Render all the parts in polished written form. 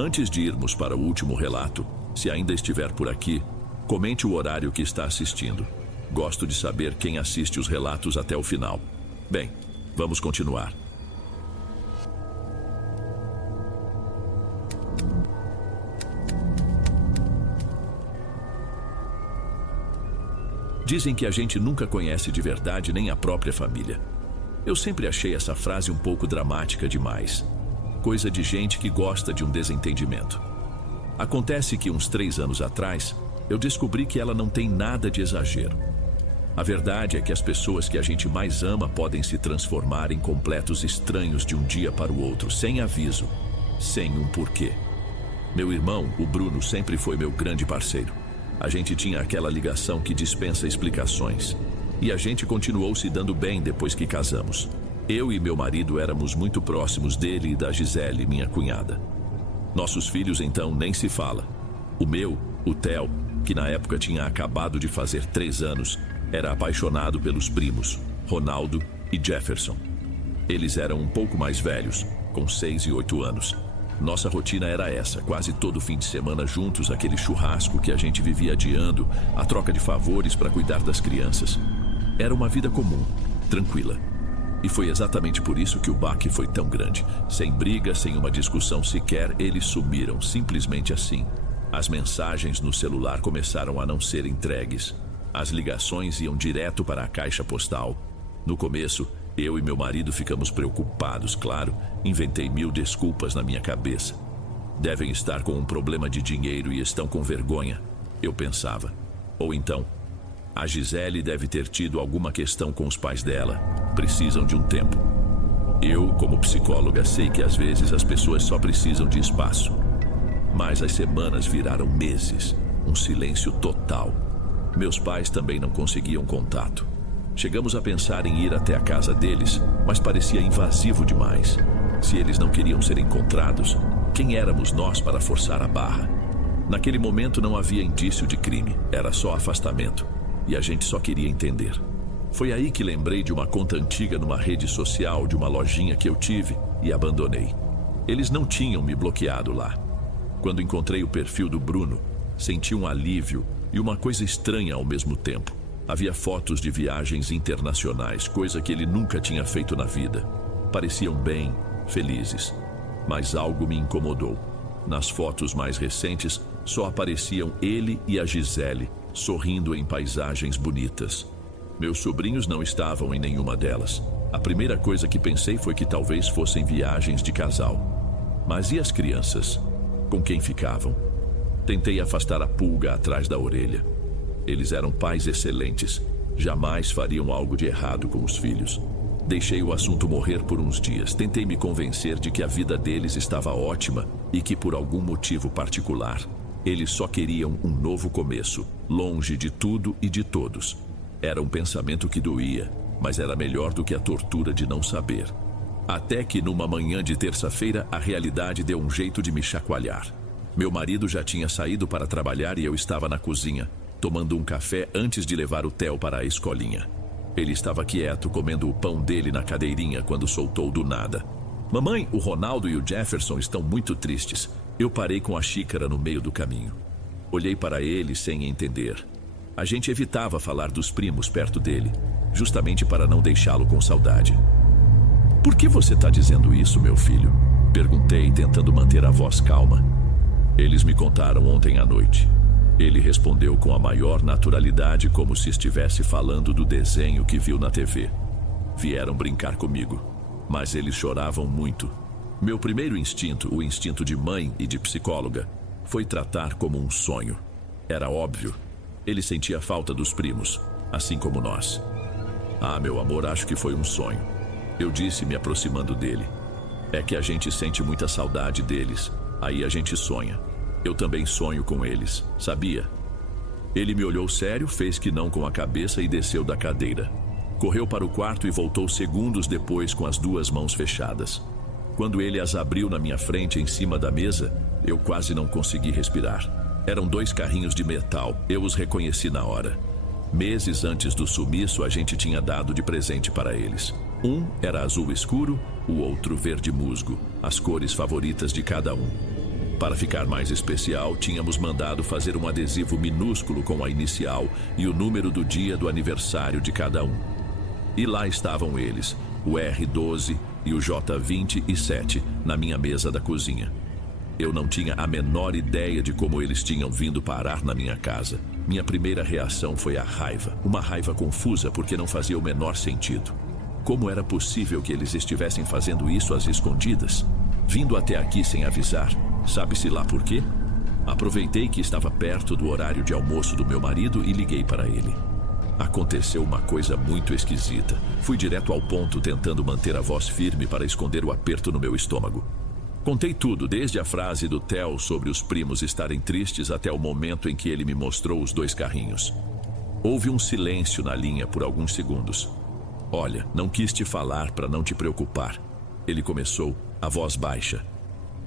Antes de irmos para o último relato, se ainda estiver por aqui, comente o horário que está assistindo. Gosto de saber quem assiste os relatos até o final. Bem, vamos continuar. Dizem que a gente nunca conhece de verdade nem a própria família. Eu sempre achei essa frase um pouco dramática demais. Coisa de gente que gosta de um desentendimento. Acontece que uns 3 anos atrás, eu descobri que ela não tem nada de exagero. A verdade é que as pessoas que a gente mais ama podem se transformar em completos estranhos de um dia para o outro, sem aviso, sem um porquê. Meu irmão, o Bruno, sempre foi meu grande parceiro. A gente tinha aquela ligação que dispensa explicações. E a gente continuou se dando bem depois que casamos. Eu e meu marido éramos muito próximos dele e da Gisele, minha cunhada. Nossos filhos, então, nem se fala. O meu, o Theo, que na época tinha acabado de fazer 3 anos, era apaixonado pelos primos, Ronaldo e Jefferson. Eles eram um pouco mais velhos, com 6 e 8 anos. Nossa rotina era essa, quase todo fim de semana juntos, aquele churrasco que a gente vivia adiando, a troca de favores para cuidar das crianças. Era uma vida comum, tranquila. E foi exatamente por isso que o baque foi tão grande. Sem briga, sem uma discussão sequer, eles sumiram, simplesmente assim. As mensagens no celular começaram a não ser entregues. As ligações iam direto para a caixa postal. No começo, eu e meu marido ficamos preocupados, claro. Inventei 1000 desculpas na minha cabeça. Devem estar com um problema de dinheiro e estão com vergonha, eu pensava. Ou então, a Gisele deve ter tido alguma questão com os pais dela. Precisam de um tempo. Eu, como psicóloga, sei que às vezes as pessoas só precisam de espaço. Mas as semanas viraram meses. Um silêncio total. Meus pais também não conseguiam contato. Chegamos a pensar em ir até a casa deles, mas parecia invasivo demais. Se eles não queriam ser encontrados, quem éramos nós para forçar a barra? Naquele momento não havia indício de crime, era só afastamento. E a gente só queria entender. Foi aí que lembrei de uma conta antiga numa rede social de uma lojinha que eu tive e abandonei. Eles não tinham me bloqueado lá. Quando encontrei o perfil do Bruno, senti um alívio e uma coisa estranha ao mesmo tempo. Havia fotos de viagens internacionais, coisa que ele nunca tinha feito na vida. Pareciam bem, felizes. Mas algo me incomodou. Nas fotos mais recentes, só apareciam ele e a Gisele, sorrindo em paisagens bonitas. Meus sobrinhos não estavam em nenhuma delas. A primeira coisa que pensei foi que talvez fossem viagens de casal. Mas e as crianças? Com quem ficavam? Tentei afastar a pulga atrás da orelha. Eles eram pais excelentes. Jamais fariam algo de errado com os filhos. Deixei o assunto morrer por uns dias. Tentei me convencer de que a vida deles estava ótima e que, por algum motivo particular, eles só queriam um novo começo, longe de tudo e de todos. Era um pensamento que doía, mas era melhor do que a tortura de não saber. Até que, numa manhã de terça-feira, a realidade deu um jeito de me chacoalhar. Meu marido já tinha saído para trabalhar e eu estava na cozinha, tomando um café antes de levar o Theo para a escolinha. Ele estava quieto, comendo o pão dele na cadeirinha quando soltou do nada: "Mamãe, o Ronaldo e o Jefferson estão muito tristes." Eu parei com a xícara no meio do caminho. Olhei para ele sem entender. A gente evitava falar dos primos perto dele, justamente para não deixá-lo com saudade. "Por que você está dizendo isso, meu filho?" Perguntei, tentando manter a voz calma. "Eles me contaram ontem à noite." Ele respondeu com a maior naturalidade, como se estivesse falando do desenho que viu na TV. "Vieram brincar comigo, mas eles choravam muito." Meu primeiro instinto, o instinto de mãe e de psicóloga, foi tratar como um sonho. Era óbvio. Ele sentia falta dos primos, assim como nós. "Ah, meu amor, acho que foi um sonho," eu disse, me aproximando dele. "É que a gente sente muita saudade deles, aí a gente sonha. Eu também sonho com eles, sabia?" Ele me olhou sério, fez que não com a cabeça e desceu da cadeira. Correu para o quarto e voltou segundos depois com as 2 mãos fechadas. Quando ele as abriu na minha frente em cima da mesa, eu quase não consegui respirar. Eram 2 carrinhos de metal, eu os reconheci na hora. Meses antes do sumiço, a gente tinha dado de presente para eles. Um era azul escuro, o outro verde musgo, as cores favoritas de cada um. Para ficar mais especial, tínhamos mandado fazer um adesivo minúsculo com a inicial e o número do dia do aniversário de cada um. E lá estavam eles, o R12 e o J27, na minha mesa da cozinha. Eu não tinha a menor ideia de como eles tinham vindo parar na minha casa. Minha primeira reação foi a raiva, uma raiva confusa porque não fazia o menor sentido. Como era possível que eles estivessem fazendo isso às escondidas? Vindo até aqui sem avisar, sabe-se lá por quê? Aproveitei que estava perto do horário de almoço do meu marido e liguei para ele. Aconteceu uma coisa muito esquisita. Fui direto ao ponto, tentando manter a voz firme para esconder o aperto no meu estômago. Contei tudo, desde a frase do Theo sobre os primos estarem tristes até o momento em que ele me mostrou os 2 carrinhos. Houve um silêncio na linha por alguns segundos. Olha, não quis te falar para não te preocupar. Ele começou, a voz baixa.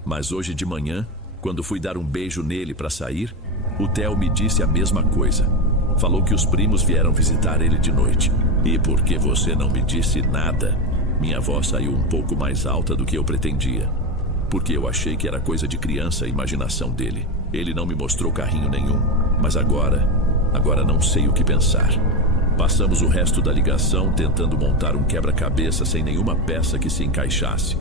Mas hoje de manhã, quando fui dar um beijo nele para sair, o Theo me disse a mesma coisa. Falou que os primos vieram visitar ele de noite. E por que você não me disse nada? Minha voz saiu um pouco mais alta do que eu pretendia. Porque eu achei que era coisa de criança a imaginação dele. Ele não me mostrou carrinho nenhum. Mas agora não sei o que pensar. Passamos o resto da ligação tentando montar um quebra-cabeça sem nenhuma peça que se encaixasse.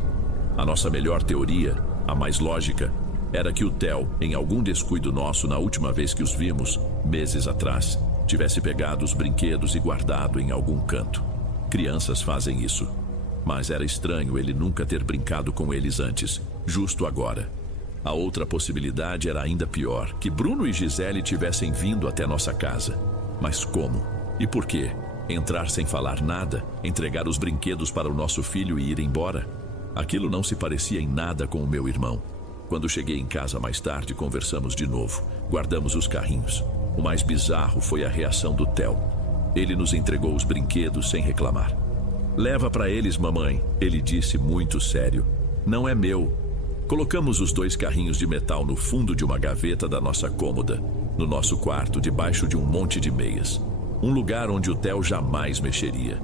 A nossa melhor teoria, a mais lógica, era que o Theo, em algum descuido nosso na última vez que os vimos, meses atrás, tivesse pegado os brinquedos e guardado em algum canto. Crianças fazem isso. Mas era estranho ele nunca ter brincado com eles antes, justo agora. A outra possibilidade era ainda pior, que Bruno e Gisele tivessem vindo até nossa casa. Mas como? E por quê? Entrar sem falar nada, entregar os brinquedos para o nosso filho e ir embora? Aquilo não se parecia em nada com o meu irmão. Quando cheguei em casa mais tarde, conversamos de novo. Guardamos os carrinhos. O mais bizarro foi a reação do Theo. Ele nos entregou os brinquedos sem reclamar. Leva para eles, mamãe, ele disse muito sério. Não é meu. Colocamos os 2 carrinhos de metal no fundo de uma gaveta da nossa cômoda, no nosso quarto, debaixo de um monte de meias. Um lugar onde o Theo jamais mexeria.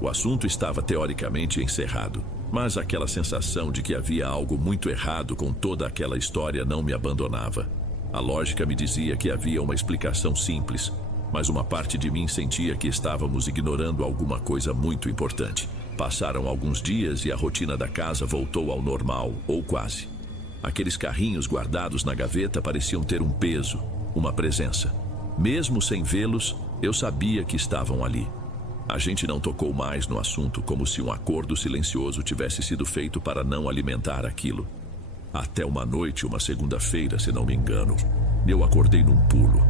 O assunto estava teoricamente encerrado, mas aquela sensação de que havia algo muito errado com toda aquela história não me abandonava. A lógica me dizia que havia uma explicação simples, mas uma parte de mim sentia que estávamos ignorando alguma coisa muito importante. Passaram alguns dias e a rotina da casa voltou ao normal, ou quase. Aqueles carrinhos guardados na gaveta pareciam ter um peso, uma presença. Mesmo sem vê-los, eu sabia que estavam ali. A gente não tocou mais no assunto, como se um acordo silencioso tivesse sido feito para não alimentar aquilo. Até uma noite, uma segunda-feira, se não me engano, eu acordei num pulo.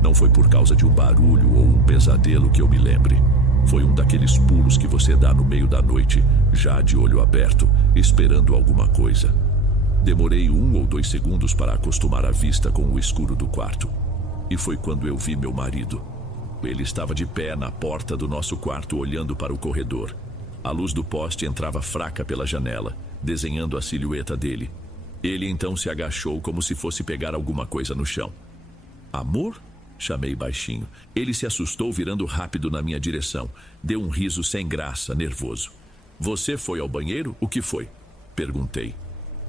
Não foi por causa de um barulho ou um pesadelo que eu me lembre. Foi um daqueles pulos que você dá no meio da noite, já de olho aberto, esperando alguma coisa. Demorei 1 ou 2 segundos para acostumar a vista com o escuro do quarto. E foi quando eu vi meu marido. Ele estava de pé na porta do nosso quarto, olhando para o corredor. A luz do poste entrava fraca pela janela, desenhando a silhueta dele. Ele então se agachou como se fosse pegar alguma coisa no chão. Amor? Chamei baixinho. Ele se assustou, virando rápido na minha direção. Deu um riso sem graça, nervoso. Você foi ao banheiro? O que foi? Perguntei.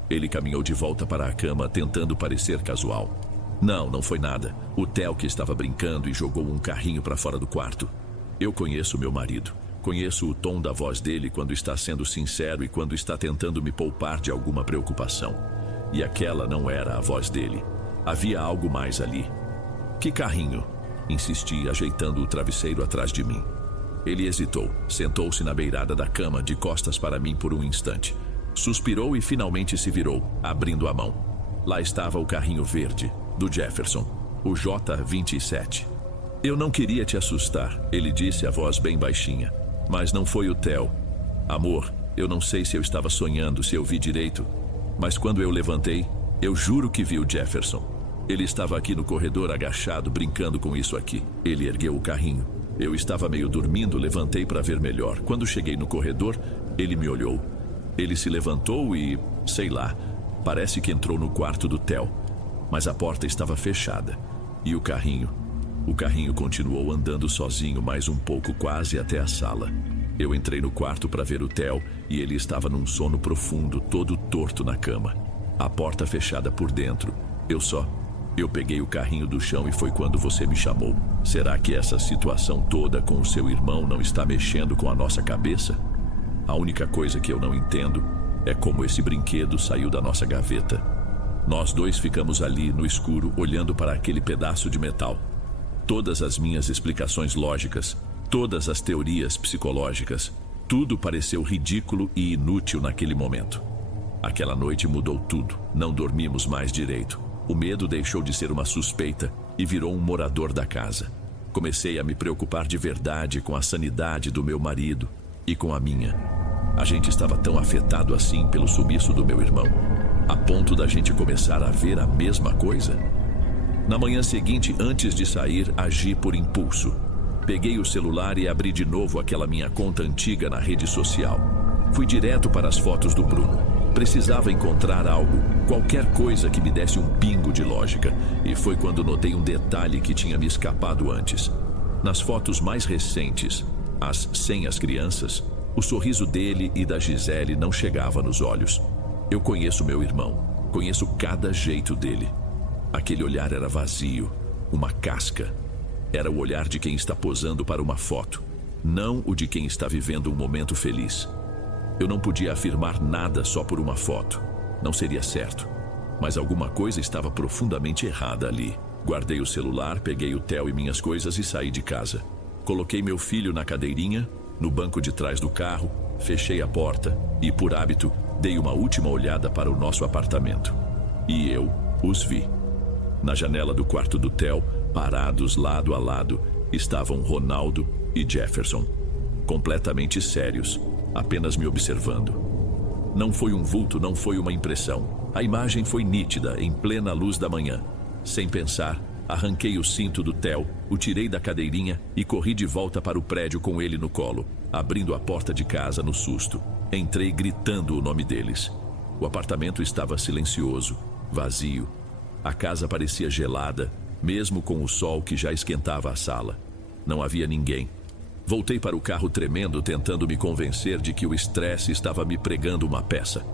Ele caminhou de volta para a cama, tentando parecer casual. Não foi nada. O Theo que estava brincando e jogou um carrinho para fora do quarto. Eu conheço meu marido. Conheço o tom da voz dele quando está sendo sincero e quando está tentando me poupar de alguma preocupação. E aquela não era a voz dele. Havia algo mais ali. Que carrinho? Insisti, ajeitando o travesseiro atrás de mim. Ele hesitou, sentou-se na beirada da cama, de costas para mim por um instante. Suspirou e finalmente se virou, abrindo a mão. Lá estava o carrinho verde, do Jefferson, o J27. Eu não queria te assustar, ele disse, a voz bem baixinha. Mas não foi o Theo. Amor, eu não sei se eu estava sonhando, se eu vi direito. Mas quando eu levantei, eu juro que vi o Jefferson. Ele estava aqui no corredor agachado, brincando com isso aqui. Ele ergueu o carrinho. Eu estava meio dormindo, levantei para ver melhor. Quando cheguei no corredor, ele me olhou. Ele se levantou e, sei lá, parece que entrou no quarto do Theo. Mas a porta estava fechada. E o carrinho continuou andando sozinho mais um pouco, quase até a sala. Eu entrei no quarto para ver o Theo e ele estava num sono profundo, todo torto na cama. A porta fechada por dentro. Eu peguei o carrinho do chão e foi quando você me chamou. Será que essa situação toda com o seu irmão não está mexendo com a nossa cabeça? A única coisa que eu não entendo é como esse brinquedo saiu da nossa gaveta. Nós dois ficamos ali no escuro olhando para aquele pedaço de metal. Todas as minhas explicações lógicas, todas as teorias psicológicas, tudo pareceu ridículo e inútil naquele momento. Aquela noite mudou tudo. Não dormimos mais direito. O medo deixou de ser uma suspeita e virou um morador da casa. Comecei a me preocupar de verdade com a sanidade do meu marido e com a minha. A gente estava tão afetado assim pelo sumiço do meu irmão, a ponto da gente começar a ver a mesma coisa. Na manhã seguinte, antes de sair, agi por impulso. Peguei o celular e abri de novo aquela minha conta antiga na rede social. Fui direto para as fotos do Bruno. Precisava encontrar algo, qualquer coisa que me desse um pingo de lógica. E foi quando notei um detalhe que tinha me escapado antes. Nas fotos mais recentes, as sem as crianças, o sorriso dele e da Gisele não chegava nos olhos. Eu conheço meu irmão, conheço cada jeito dele. Aquele olhar era vazio, uma casca. Era o olhar de quem está posando para uma foto, não o de quem está vivendo um momento feliz. Eu não podia afirmar nada só por uma foto. Não seria certo. Mas alguma coisa estava profundamente errada ali. Guardei o celular, peguei o Theo e minhas coisas e saí de casa. Coloquei meu filho na cadeirinha, no banco de trás do carro, fechei a porta e, por hábito, dei uma última olhada para o nosso apartamento. E eu os vi. Na janela do quarto do Theo, parados lado a lado, estavam Ronaldo e Jefferson, completamente sérios, apenas me observando. Não foi um vulto, não foi uma impressão. A imagem foi nítida, em plena luz da manhã. Sem pensar, arranquei o cinto do Theo, o tirei da cadeirinha e corri de volta para o prédio com ele no colo, abrindo a porta de casa no susto. Entrei gritando o nome deles. O apartamento estava silencioso, vazio. A casa parecia gelada, mesmo com o sol que já esquentava a sala. Não havia ninguém. Voltei para o carro tremendo, tentando me convencer de que o estresse estava me pregando uma peça.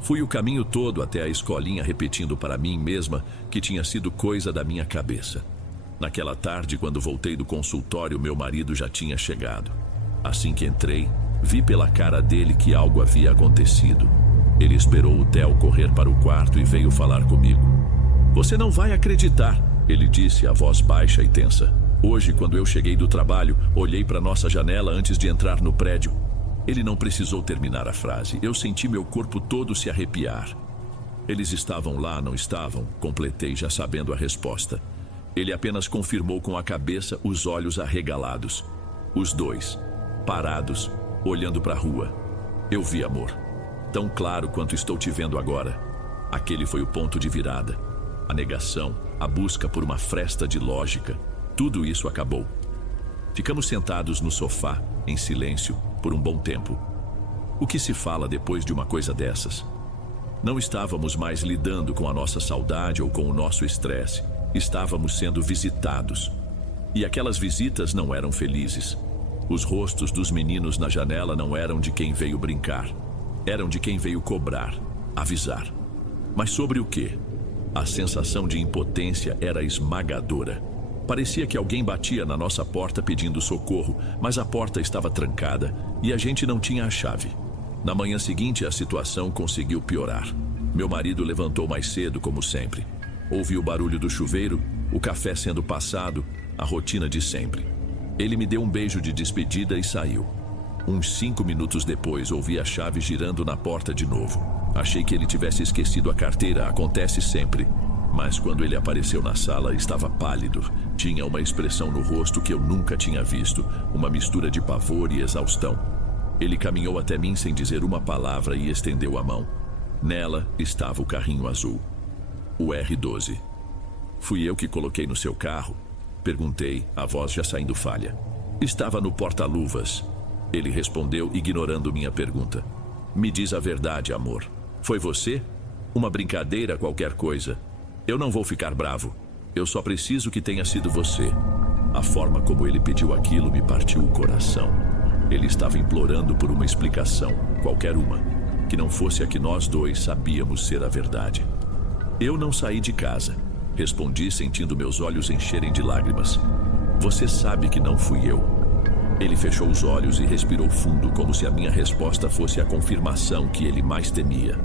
Fui o caminho todo até a escolinha repetindo para mim mesma que tinha sido coisa da minha cabeça. Naquela tarde, quando voltei do consultório, meu marido já tinha chegado. Assim que entrei, vi pela cara dele que algo havia acontecido. Ele esperou o Theo correr para o quarto e veio falar comigo. "Você não vai acreditar", ele disse, a voz baixa e tensa. Hoje, quando eu cheguei do trabalho, olhei para nossa janela antes de entrar no prédio. Ele não precisou terminar a frase. Eu senti meu corpo todo se arrepiar. "Eles estavam lá, não estavam?", completei, já sabendo a resposta. Ele apenas confirmou com a cabeça, os olhos arregalados. Os dois, parados, olhando para a rua. Eu vi, amor. Tão claro quanto estou te vendo agora. Aquele foi o ponto de virada. A negação, a busca por uma fresta de lógica. Tudo isso acabou. Ficamos sentados no sofá, em silêncio, por um bom tempo. O que se fala depois de uma coisa dessas? Não estávamos mais lidando com a nossa saudade ou com o nosso estresse. Estávamos sendo visitados. E aquelas visitas não eram felizes. Os rostos dos meninos na janela não eram de quem veio brincar. Eram de quem veio cobrar, avisar. Mas sobre o quê? A sensação de impotência era esmagadora. Parecia que alguém batia na nossa porta pedindo socorro, mas a porta estava trancada e a gente não tinha a chave. Na manhã seguinte, a situação conseguiu piorar. Meu marido levantou mais cedo, como sempre. Ouvi o barulho do chuveiro, o café sendo passado, a rotina de sempre. Ele me deu um beijo de despedida e saiu. Uns 5 minutos depois, ouvi a chave girando na porta de novo. Achei que ele tivesse esquecido a carteira, acontece sempre. Mas quando ele apareceu na sala, estava pálido. Tinha uma expressão no rosto que eu nunca tinha visto, uma mistura de pavor e exaustão. Ele caminhou até mim sem dizer uma palavra e estendeu a mão. Nela estava o carrinho azul. O R12. "Fui eu que coloquei no seu carro?", perguntei, a voz já saindo falha. "Estava no porta-luvas", ele respondeu, ignorando minha pergunta. "Me diz a verdade, amor. Foi você? Uma brincadeira, qualquer coisa? Eu não vou ficar bravo. Eu só preciso que tenha sido você." A forma como ele pediu aquilo me partiu o coração. Ele estava implorando por uma explicação, qualquer uma. que não fosse a que nós dois sabíamos ser a verdade. Eu não saí de casa, respondi sentindo meus olhos encherem de lágrimas. Você sabe que não fui eu. Ele fechou os olhos e respirou fundo, como se a minha resposta fosse a confirmação que ele mais temia.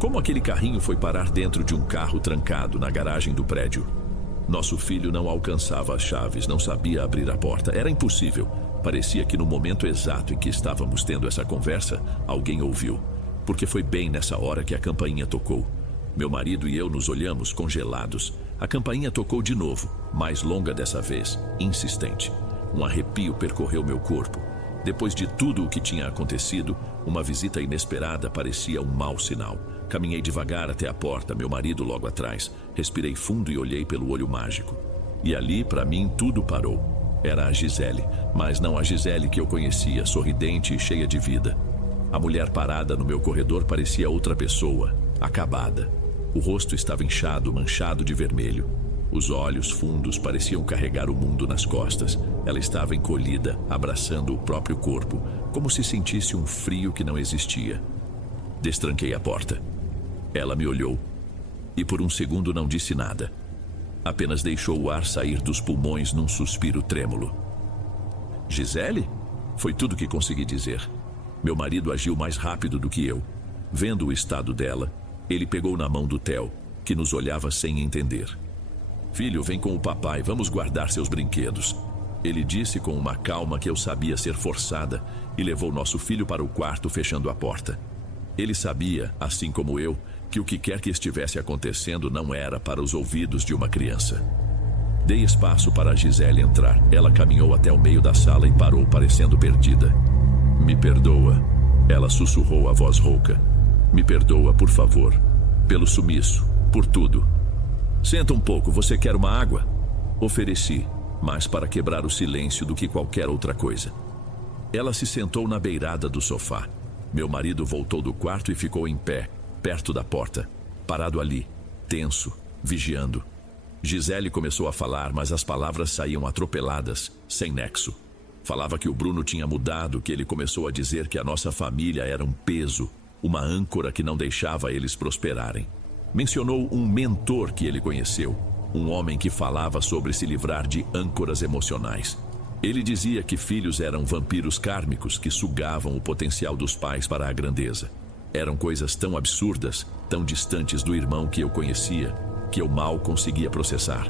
Como aquele carrinho foi parar dentro de um carro trancado na garagem do prédio? Nosso filho não alcançava as chaves, não sabia abrir a porta. Era impossível. Parecia que no momento exato em que estávamos tendo essa conversa, alguém ouviu. Porque foi bem nessa hora que a campainha tocou. Meu marido e eu nos olhamos congelados. A campainha tocou de novo, mais longa dessa vez, insistente. Um arrepio percorreu meu corpo. Depois de tudo o que tinha acontecido, uma visita inesperada parecia um mau sinal. Caminhei devagar até a porta, meu marido logo atrás. Respirei fundo e olhei pelo olho mágico. E ali, para mim, tudo parou. Era a Gisele, mas não a Gisele que eu conhecia, sorridente e cheia de vida. A mulher parada no meu corredor parecia outra pessoa, acabada. O rosto estava inchado, manchado de vermelho. Os olhos fundos pareciam carregar o mundo nas costas. Ela estava encolhida, abraçando o próprio corpo, como se sentisse um frio que não existia. Destranquei a porta. Ela me olhou e por um segundo não disse nada. Apenas deixou o ar sair dos pulmões num suspiro trêmulo. Gisele? Foi tudo que consegui dizer. Meu marido agiu mais rápido do que eu. Vendo o estado dela, ele pegou na mão do Theo, que nos olhava sem entender. Filho, vem com o papai, vamos guardar seus brinquedos. Ele disse com uma calma que eu sabia ser forçada e levou nosso filho para o quarto, fechando a porta. Ele sabia, assim como eu, que o que quer que estivesse acontecendo não era para os ouvidos de uma criança. Dei espaço para a Gisele entrar. Ela caminhou até o meio da sala e parou, parecendo perdida. Me perdoa, ela sussurrou a voz rouca. Me perdoa, por favor, pelo sumiço, por tudo. Senta um pouco, você quer uma água? Ofereci, mais para quebrar o silêncio do que qualquer outra coisa. Ela se sentou na beirada do sofá. Meu marido voltou do quarto e ficou em pé, perto da porta, parado ali, tenso, vigiando. Gisele começou a falar, mas as palavras saíam atropeladas, sem nexo. Falava que o Bruno tinha mudado, que ele começou a dizer que a nossa família era um peso, uma âncora que não deixava eles prosperarem. Mencionou um mentor que ele conheceu, um homem que falava sobre se livrar de âncoras emocionais. Ele dizia que filhos eram vampiros kármicos que sugavam o potencial dos pais para a grandeza. Eram coisas tão absurdas, tão distantes do irmão que eu conhecia, que eu mal conseguia processar.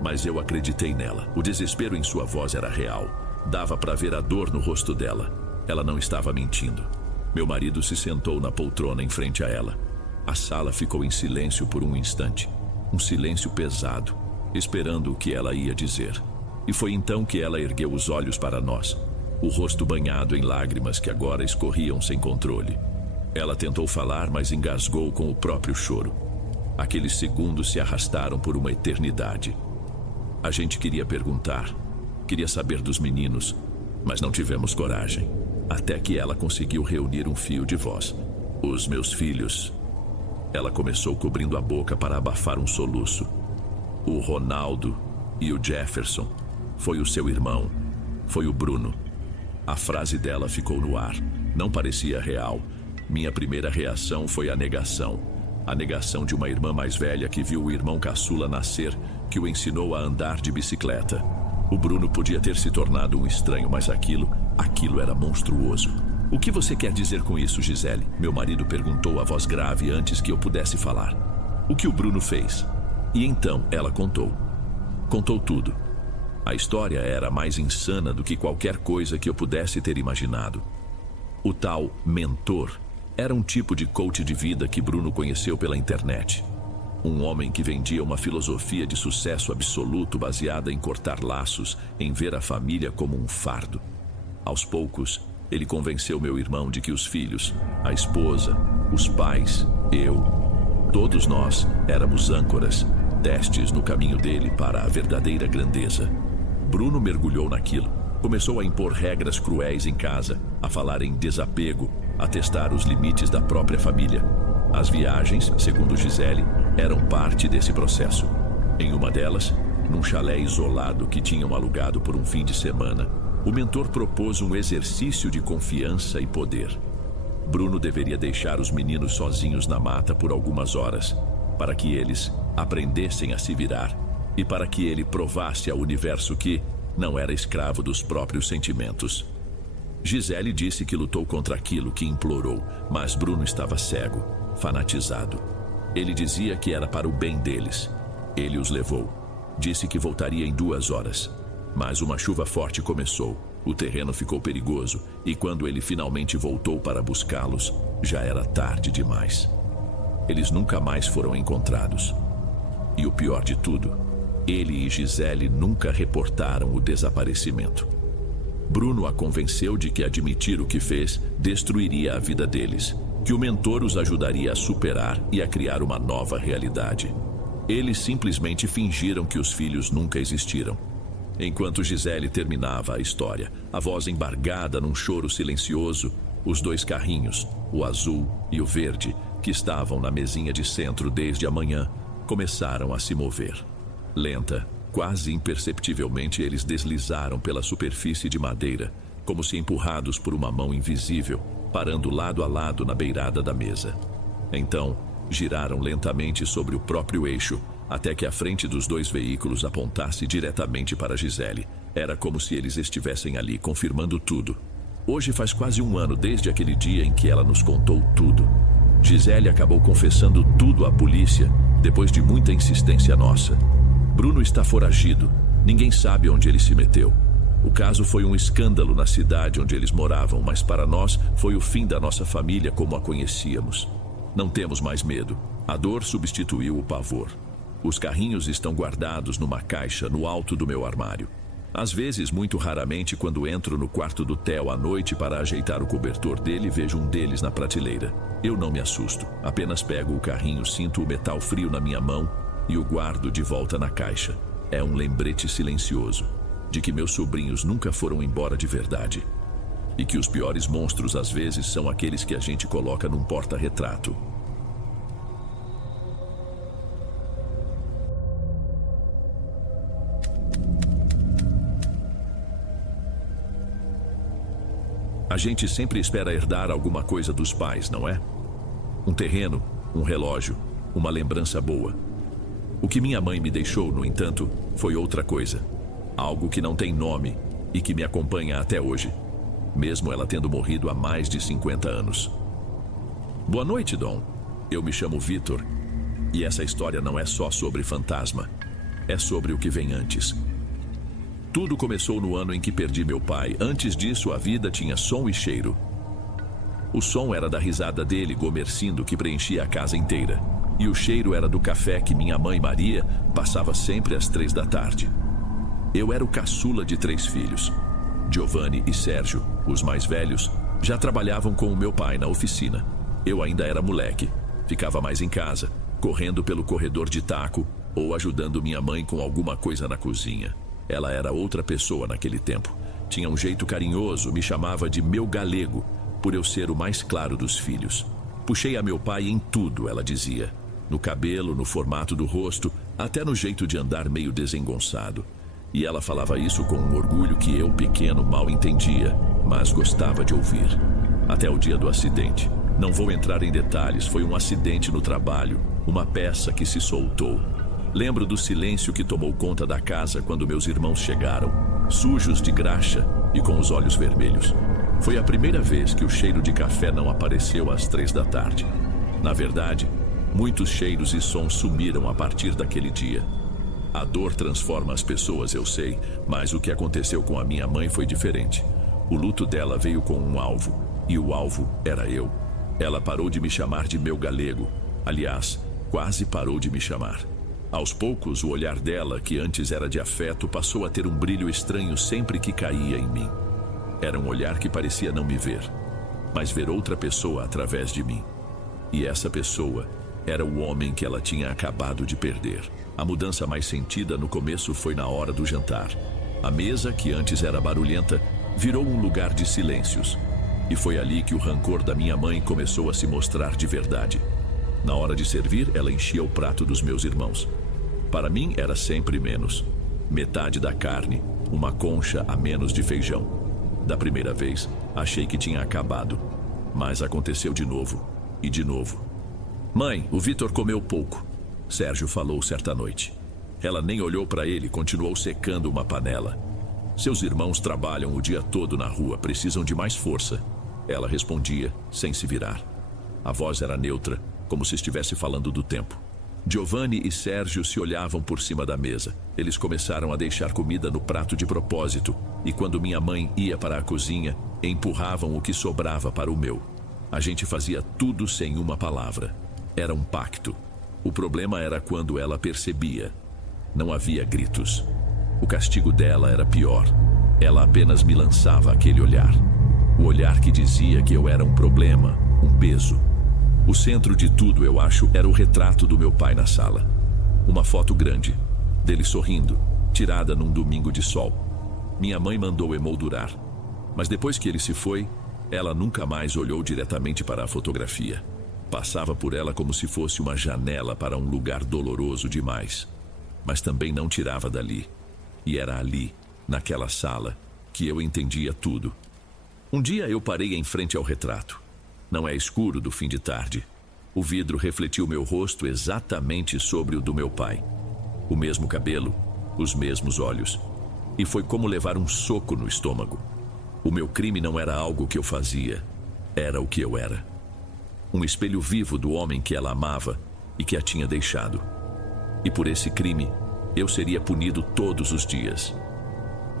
Mas eu acreditei nela. O desespero em sua voz era real. Dava para ver a dor no rosto dela. Ela não estava mentindo. Meu marido se sentou na poltrona em frente a ela. A sala ficou em silêncio por um instante. Um silêncio pesado, esperando o que ela ia dizer. E foi então que ela ergueu os olhos para nós, o rosto banhado em lágrimas que agora escorriam sem controle. Ela tentou falar, mas engasgou com o próprio choro. Aqueles segundos se arrastaram por uma eternidade. A gente queria perguntar, queria saber dos meninos, mas não tivemos coragem. Até que ela conseguiu reunir um fio de voz. Os meus filhos. Ela começou cobrindo a boca para abafar um soluço. O Ronaldo e o Jefferson. Foi o seu irmão. Foi o Bruno. A frase dela ficou no ar. Não parecia real. Minha primeira reação foi a negação. A negação de uma irmã mais velha que viu o irmão caçula nascer, que o ensinou a andar de bicicleta. O Bruno podia ter se tornado um estranho, mas aquilo era monstruoso. O que você quer dizer com isso, Gisele? Meu marido perguntou a voz grave antes que eu pudesse falar. O que o Bruno fez? E então ela contou. Contou tudo. A história era mais insana do que qualquer coisa que eu pudesse ter imaginado. O tal mentor era um tipo de coach de vida que Bruno conheceu pela internet. Um homem que vendia uma filosofia de sucesso absoluto baseada em cortar laços, em ver a família como um fardo. Aos poucos, ele convenceu meu irmão de que os filhos, a esposa, os pais, eu, todos nós éramos âncoras, testes no caminho dele para a verdadeira grandeza. Bruno mergulhou naquilo. Começou a impor regras cruéis em casa, a falar em desapego, a testar os limites da própria família. As viagens, segundo Gisele, eram parte desse processo. Em uma delas, num chalé isolado que tinham alugado por um fim de semana, o mentor propôs um exercício de confiança e poder. Bruno deveria deixar os meninos sozinhos na mata por algumas horas, para que eles aprendessem a se virar e para que ele provasse ao universo que não era escravo dos próprios sentimentos. Gisele disse que lutou contra aquilo que implorou, mas Bruno estava cego, fanatizado. Ele dizia que era para o bem deles. Ele os levou. Disse que voltaria em 2 horas. Mas uma chuva forte começou. O terreno ficou perigoso e quando ele finalmente voltou para buscá-los, já era tarde demais. Eles nunca mais foram encontrados. E o pior de tudo, ele e Gisele nunca reportaram o desaparecimento. Bruno a convenceu de que admitir o que fez destruiria a vida deles, que o mentor os ajudaria a superar e a criar uma nova realidade. Eles simplesmente fingiram que os filhos nunca existiram. Enquanto Gisele terminava a história, a voz embargada num choro silencioso, os 2 carrinhos, o azul e o verde, que estavam na mesinha de centro desde a manhã, começaram a se mover. Lenta, quase imperceptivelmente, eles deslizaram pela superfície de madeira, como se empurrados por uma mão invisível, parando lado a lado na beirada da mesa. Então, giraram lentamente sobre o próprio eixo, até que a frente dos 2 veículos apontasse diretamente para Gisele. Era como se eles estivessem ali, confirmando tudo. Hoje faz quase 1 ano desde aquele dia em que ela nos contou tudo. Gisele acabou confessando tudo à polícia, depois de muita insistência nossa. Bruno está foragido. Ninguém sabe onde ele se meteu. O caso foi um escândalo na cidade onde eles moravam, mas para nós foi o fim da nossa família como a conhecíamos. Não temos mais medo. A dor substituiu o pavor. Os carrinhos estão guardados numa caixa no alto do meu armário. Às vezes, muito raramente, quando entro no quarto do Theo à noite para ajeitar o cobertor dele, vejo um deles na prateleira. Eu não me assusto. Apenas pego o carrinho, sinto o metal frio na minha mão e o guardo de volta na caixa. É um lembrete silencioso de que meus sobrinhos nunca foram embora de verdade. E que os piores monstros às vezes são aqueles que a gente coloca num porta-retrato. A gente sempre espera herdar alguma coisa dos pais, não é? Um terreno, um relógio, uma lembrança boa. O que minha mãe me deixou, no entanto, foi outra coisa. Algo que não tem nome e que me acompanha até hoje, mesmo ela tendo morrido há mais de 50 anos. Boa noite, Dom. Eu me chamo Vitor, e essa história não é só sobre fantasma, é sobre o que vem antes. Tudo começou no ano em que perdi meu pai. Antes disso, a vida tinha som e cheiro. O som era da risada dele, gomercindo, que preenchia a casa inteira. E o cheiro era do café que minha mãe Maria passava sempre às 3 da tarde. Eu era o caçula de 3 filhos. Giovanni e Sérgio, os mais velhos, já trabalhavam com o meu pai na oficina. Eu ainda era moleque. Ficava mais em casa, correndo pelo corredor de taco ou ajudando minha mãe com alguma coisa na cozinha. Ela era outra pessoa naquele tempo. Tinha um jeito carinhoso, me chamava de meu galego, por eu ser o mais claro dos filhos. Puxei a meu pai em tudo, ela dizia. No cabelo, no formato do rosto, até no jeito de andar meio desengonçado. E ela falava isso com um orgulho que eu, pequeno, mal entendia, mas gostava de ouvir. Até o dia do acidente. Não vou entrar em detalhes, foi um acidente no trabalho, uma peça que se soltou. Lembro do silêncio que tomou conta da casa quando meus irmãos chegaram, sujos de graxa e com os olhos vermelhos. Foi a primeira vez que o cheiro de café não apareceu às 3 da tarde. Na verdade, muitos cheiros e sons sumiram a partir daquele dia. A dor transforma as pessoas, eu sei, mas o que aconteceu com a minha mãe foi diferente. O luto dela veio com um alvo, e o alvo era eu. Ela parou de me chamar de meu galego. Aliás, quase parou de me chamar. Aos poucos, o olhar dela, que antes era de afeto, passou a ter um brilho estranho sempre que caía em mim. Era um olhar que parecia não me ver, mas ver outra pessoa através de mim. E essa pessoa era o homem que ela tinha acabado de perder. A mudança mais sentida no começo foi na hora do jantar. A mesa, que antes era barulhenta, virou um lugar de silêncios. E foi ali que o rancor da minha mãe começou a se mostrar de verdade. Na hora de servir, ela enchia o prato dos meus irmãos. Para mim, era sempre menos. Metade da carne, uma concha a menos de feijão. Da primeira vez, achei que tinha acabado. Mas aconteceu de novo, e de novo. Mãe, o Vitor comeu pouco, Sérgio falou certa noite. Ela nem olhou para ele e continuou secando uma panela. Seus irmãos trabalham o dia todo na rua, precisam de mais força. Ela respondia, sem se virar. A voz era neutra, como se estivesse falando do tempo. Giovanni e Sérgio se olhavam por cima da mesa. Eles começaram a deixar comida no prato de propósito, e quando minha mãe ia para a cozinha, empurravam o que sobrava para o meu. A gente fazia tudo sem uma palavra. Era um pacto. O problema era quando ela percebia. Não havia gritos. O castigo dela era pior. Ela apenas me lançava aquele olhar. O olhar que dizia que eu era um problema, um peso. O centro de tudo, eu acho, era o retrato do meu pai na sala. Uma foto grande, dele sorrindo, tirada num domingo de sol. Minha mãe mandou emoldurar. Mas depois que ele se foi, ela nunca mais olhou diretamente para a fotografia. Passava por ela como se fosse uma janela para um lugar doloroso demais. Mas também não tirava dali. E era ali, naquela sala, que eu entendia tudo. Um dia eu parei em frente ao retrato. Não é escuro do fim de tarde. O vidro refletiu meu rosto exatamente sobre o do meu pai. O mesmo cabelo, os mesmos olhos. E foi como levar um soco no estômago. O meu crime não era algo que eu fazia. Era o que eu era. Um espelho vivo do homem que ela amava e que a tinha deixado. E por esse crime, eu seria punido todos os dias.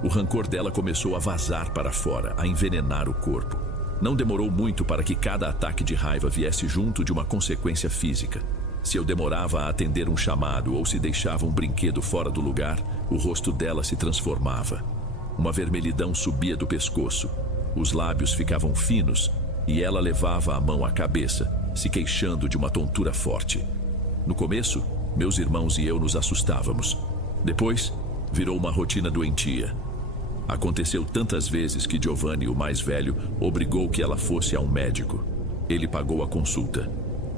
O rancor dela começou a vazar para fora, a envenenar o corpo. Não demorou muito para que cada ataque de raiva viesse junto de uma consequência física. Se eu demorava a atender um chamado ou se deixava um brinquedo fora do lugar, o rosto dela se transformava. Uma vermelhidão subia do pescoço. Os lábios ficavam finos e ela levava a mão à cabeça, se queixando de uma tontura forte. No começo, meus irmãos e eu nos assustávamos. Depois, virou uma rotina doentia. Aconteceu tantas vezes que Giovanni, o mais velho, obrigou que ela fosse a um médico. Ele pagou a consulta.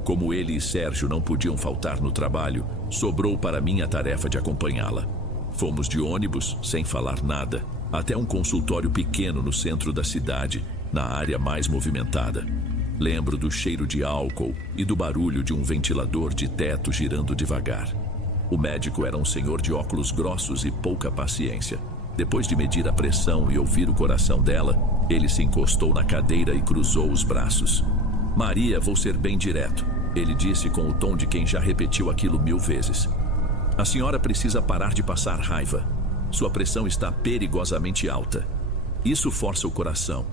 Como ele e Sérgio não podiam faltar no trabalho, sobrou para mim a tarefa de acompanhá-la. Fomos de ônibus, sem falar nada, até um consultório pequeno no centro da cidade, na área mais movimentada. Lembro do cheiro de álcool e do barulho de um ventilador de teto girando devagar. O médico era um senhor de óculos grossos e pouca paciência. Depois de medir a pressão e ouvir o coração dela, ele se encostou na cadeira e cruzou os braços. Maria, vou ser bem direto, ele disse com o tom de quem já repetiu aquilo 1000 vezes. A senhora precisa parar de passar raiva. Sua pressão está perigosamente alta. Isso força o coração.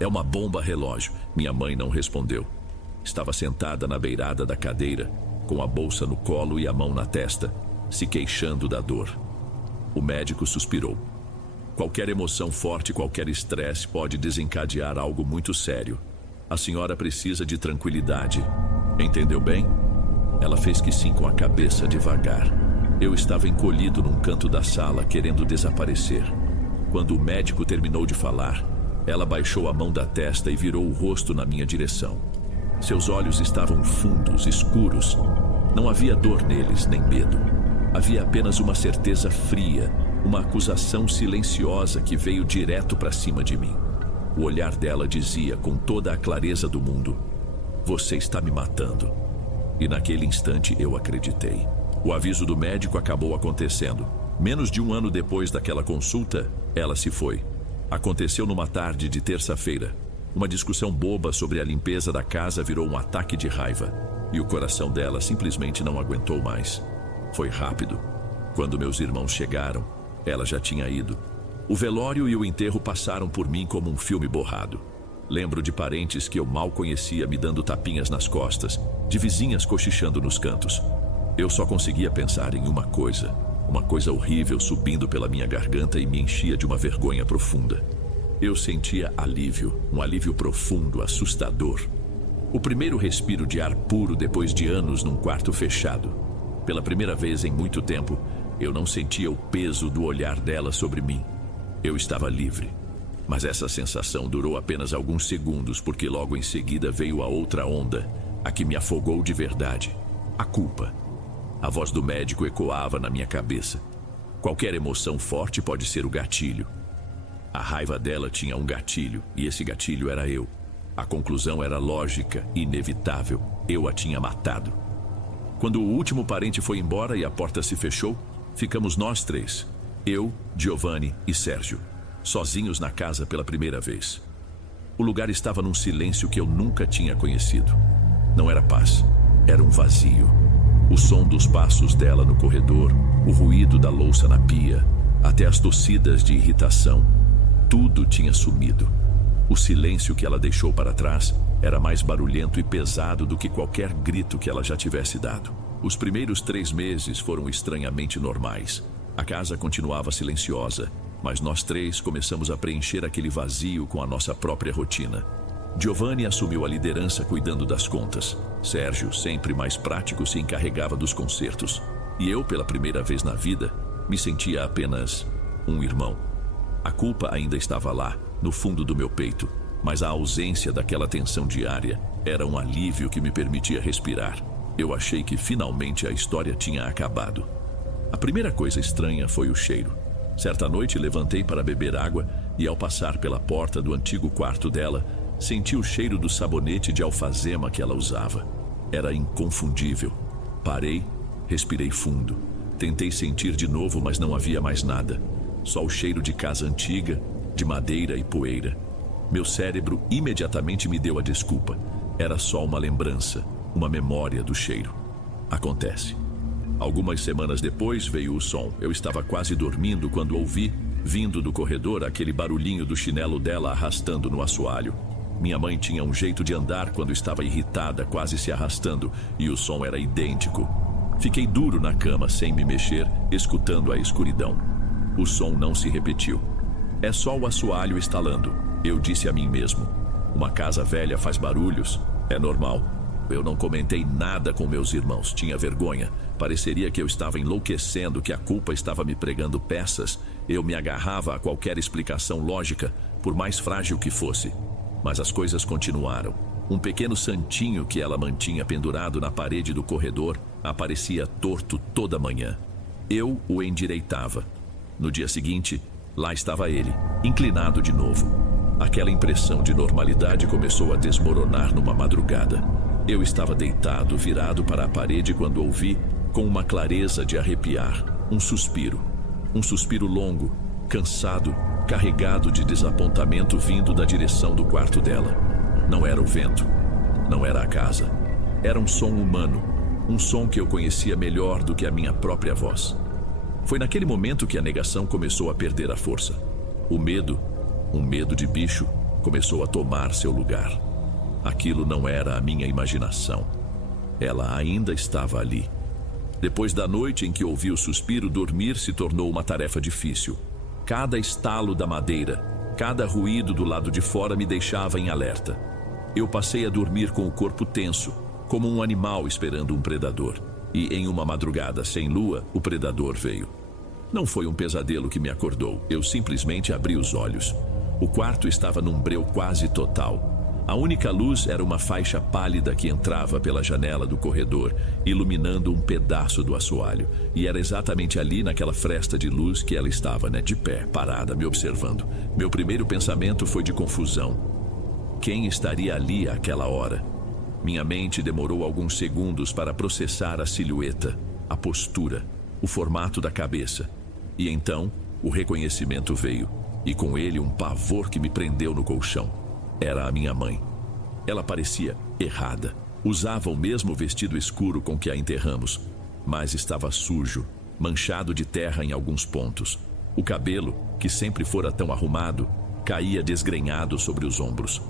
É uma bomba relógio. Minha mãe não respondeu. Estava sentada na beirada da cadeira, com a bolsa no colo e a mão na testa, se queixando da dor. O médico suspirou. Qualquer emoção forte, qualquer estresse pode desencadear algo muito sério. A senhora precisa de tranquilidade. Entendeu bem? Ela fez que sim com a cabeça devagar. Eu estava encolhido num canto da sala, querendo desaparecer. Quando o médico terminou de falar, ela baixou a mão da testa e virou o rosto na minha direção. Seus olhos estavam fundos, escuros. Não havia dor neles, nem medo. Havia apenas uma certeza fria, uma acusação silenciosa que veio direto para cima de mim. O olhar dela dizia com toda a clareza do mundo: "Você está me matando." E naquele instante eu acreditei. O aviso do médico acabou acontecendo. Menos de um ano depois daquela consulta, ela se foi. Aconteceu numa tarde de terça-feira. Uma discussão boba sobre a limpeza da casa virou um ataque de raiva. E o coração dela simplesmente não aguentou mais. Foi rápido. Quando meus irmãos chegaram, ela já tinha ido. O velório e o enterro passaram por mim como um filme borrado. Lembro de parentes que eu mal conhecia me dando tapinhas nas costas, de vizinhas cochichando nos cantos. Eu só conseguia pensar em uma coisa horrível subindo pela minha garganta e me enchia de uma vergonha profunda. Eu sentia alívio, um alívio profundo, assustador. O primeiro respiro de ar puro depois de anos num quarto fechado. Pela primeira vez em muito tempo, eu não sentia o peso do olhar dela sobre mim. Eu estava livre. Mas essa sensação durou apenas alguns segundos, porque logo em seguida veio a outra onda, a que me afogou de verdade: a culpa. A voz do médico ecoava na minha cabeça. Qualquer emoção forte pode ser o gatilho. A raiva dela tinha um gatilho, e esse gatilho era eu. A conclusão era lógica e inevitável. Eu a tinha matado. Quando o último parente foi embora e a porta se fechou, ficamos nós três, eu, Giovanni e Sérgio, sozinhos na casa pela primeira vez. O lugar estava num silêncio que eu nunca tinha conhecido. Não era paz, era um vazio. O som dos passos dela no corredor, o ruído da louça na pia, até as tossidas de irritação, tudo tinha sumido. O silêncio que ela deixou para trás era mais barulhento e pesado do que qualquer grito que ela já tivesse dado. Os primeiros 3 meses foram estranhamente normais. A casa continuava silenciosa, mas nós três começamos a preencher aquele vazio com a nossa própria rotina. Giovanni assumiu a liderança cuidando das contas. Sérgio, sempre mais prático, se encarregava dos concertos. E eu, pela primeira vez na vida, me sentia apenas um irmão. A culpa ainda estava lá, no fundo do meu peito, mas a ausência daquela tensão diária era um alívio que me permitia respirar. Eu achei que finalmente a história tinha acabado. A primeira coisa estranha foi o cheiro. Certa noite levantei para beber água e, ao passar pela porta do antigo quarto dela, senti o cheiro do sabonete de alfazema que ela usava. Era inconfundível. Parei, respirei fundo. Tentei sentir de novo, mas não havia mais nada. Só o cheiro de casa antiga, de madeira e poeira. Meu cérebro imediatamente me deu a desculpa. Era só uma lembrança, uma memória do cheiro. Acontece. Algumas semanas depois veio o som. Eu estava quase dormindo quando ouvi, vindo do corredor, aquele barulhinho do chinelo dela arrastando no assoalho. Minha mãe tinha um jeito de andar quando estava irritada, quase se arrastando, e o som era idêntico. Fiquei duro na cama, sem me mexer, escutando a escuridão. O som não se repetiu. É só o assoalho estalando, eu disse a mim mesmo. Uma casa velha faz barulhos, é normal. Eu não comentei nada com meus irmãos, tinha vergonha. Pareceria que eu estava enlouquecendo, que a culpa estava me pregando peças. Eu me agarrava a qualquer explicação lógica, por mais frágil que fosse. Mas as coisas continuaram. Um pequeno santinho que ela mantinha pendurado na parede do corredor aparecia torto toda manhã. Eu o endireitava. No dia seguinte, lá estava ele, inclinado de novo. Aquela impressão de normalidade começou a desmoronar numa madrugada. Eu estava deitado, virado para a parede, quando ouvi, com uma clareza de arrepiar, um suspiro. Um suspiro longo, cansado, carregado de desapontamento vindo da direção do quarto dela. Não era o vento, não era a casa. Era um som humano, um som que eu conhecia melhor do que a minha própria voz. Foi naquele momento que a negação começou a perder a força. O medo, um medo de bicho, começou a tomar seu lugar. Aquilo não era a minha imaginação. Ela ainda estava ali. Depois da noite em que ouvi o suspiro, dormir se tornou uma tarefa difícil. Cada estalo da madeira, cada ruído do lado de fora me deixava em alerta. Eu passei a dormir com o corpo tenso, como um animal esperando um predador. E em uma madrugada sem lua, o predador veio. Não foi um pesadelo que me acordou, eu simplesmente abri os olhos. O quarto estava num breu quase total. A única luz era uma faixa pálida que entrava pela janela do corredor, iluminando um pedaço do assoalho. E era exatamente ali, naquela fresta de luz, que ela estava, de pé, parada, me observando. Meu primeiro pensamento foi de confusão. Quem estaria ali àquela hora? Minha mente demorou alguns segundos para processar a silhueta, a postura, o formato da cabeça. E então, o reconhecimento veio, e com ele um pavor que me prendeu no colchão. Era a minha mãe. Ela parecia errada. Usava o mesmo vestido escuro com que a enterramos, mas estava sujo, manchado de terra em alguns pontos. O cabelo, que sempre fora tão arrumado, caía desgrenhado sobre os ombros.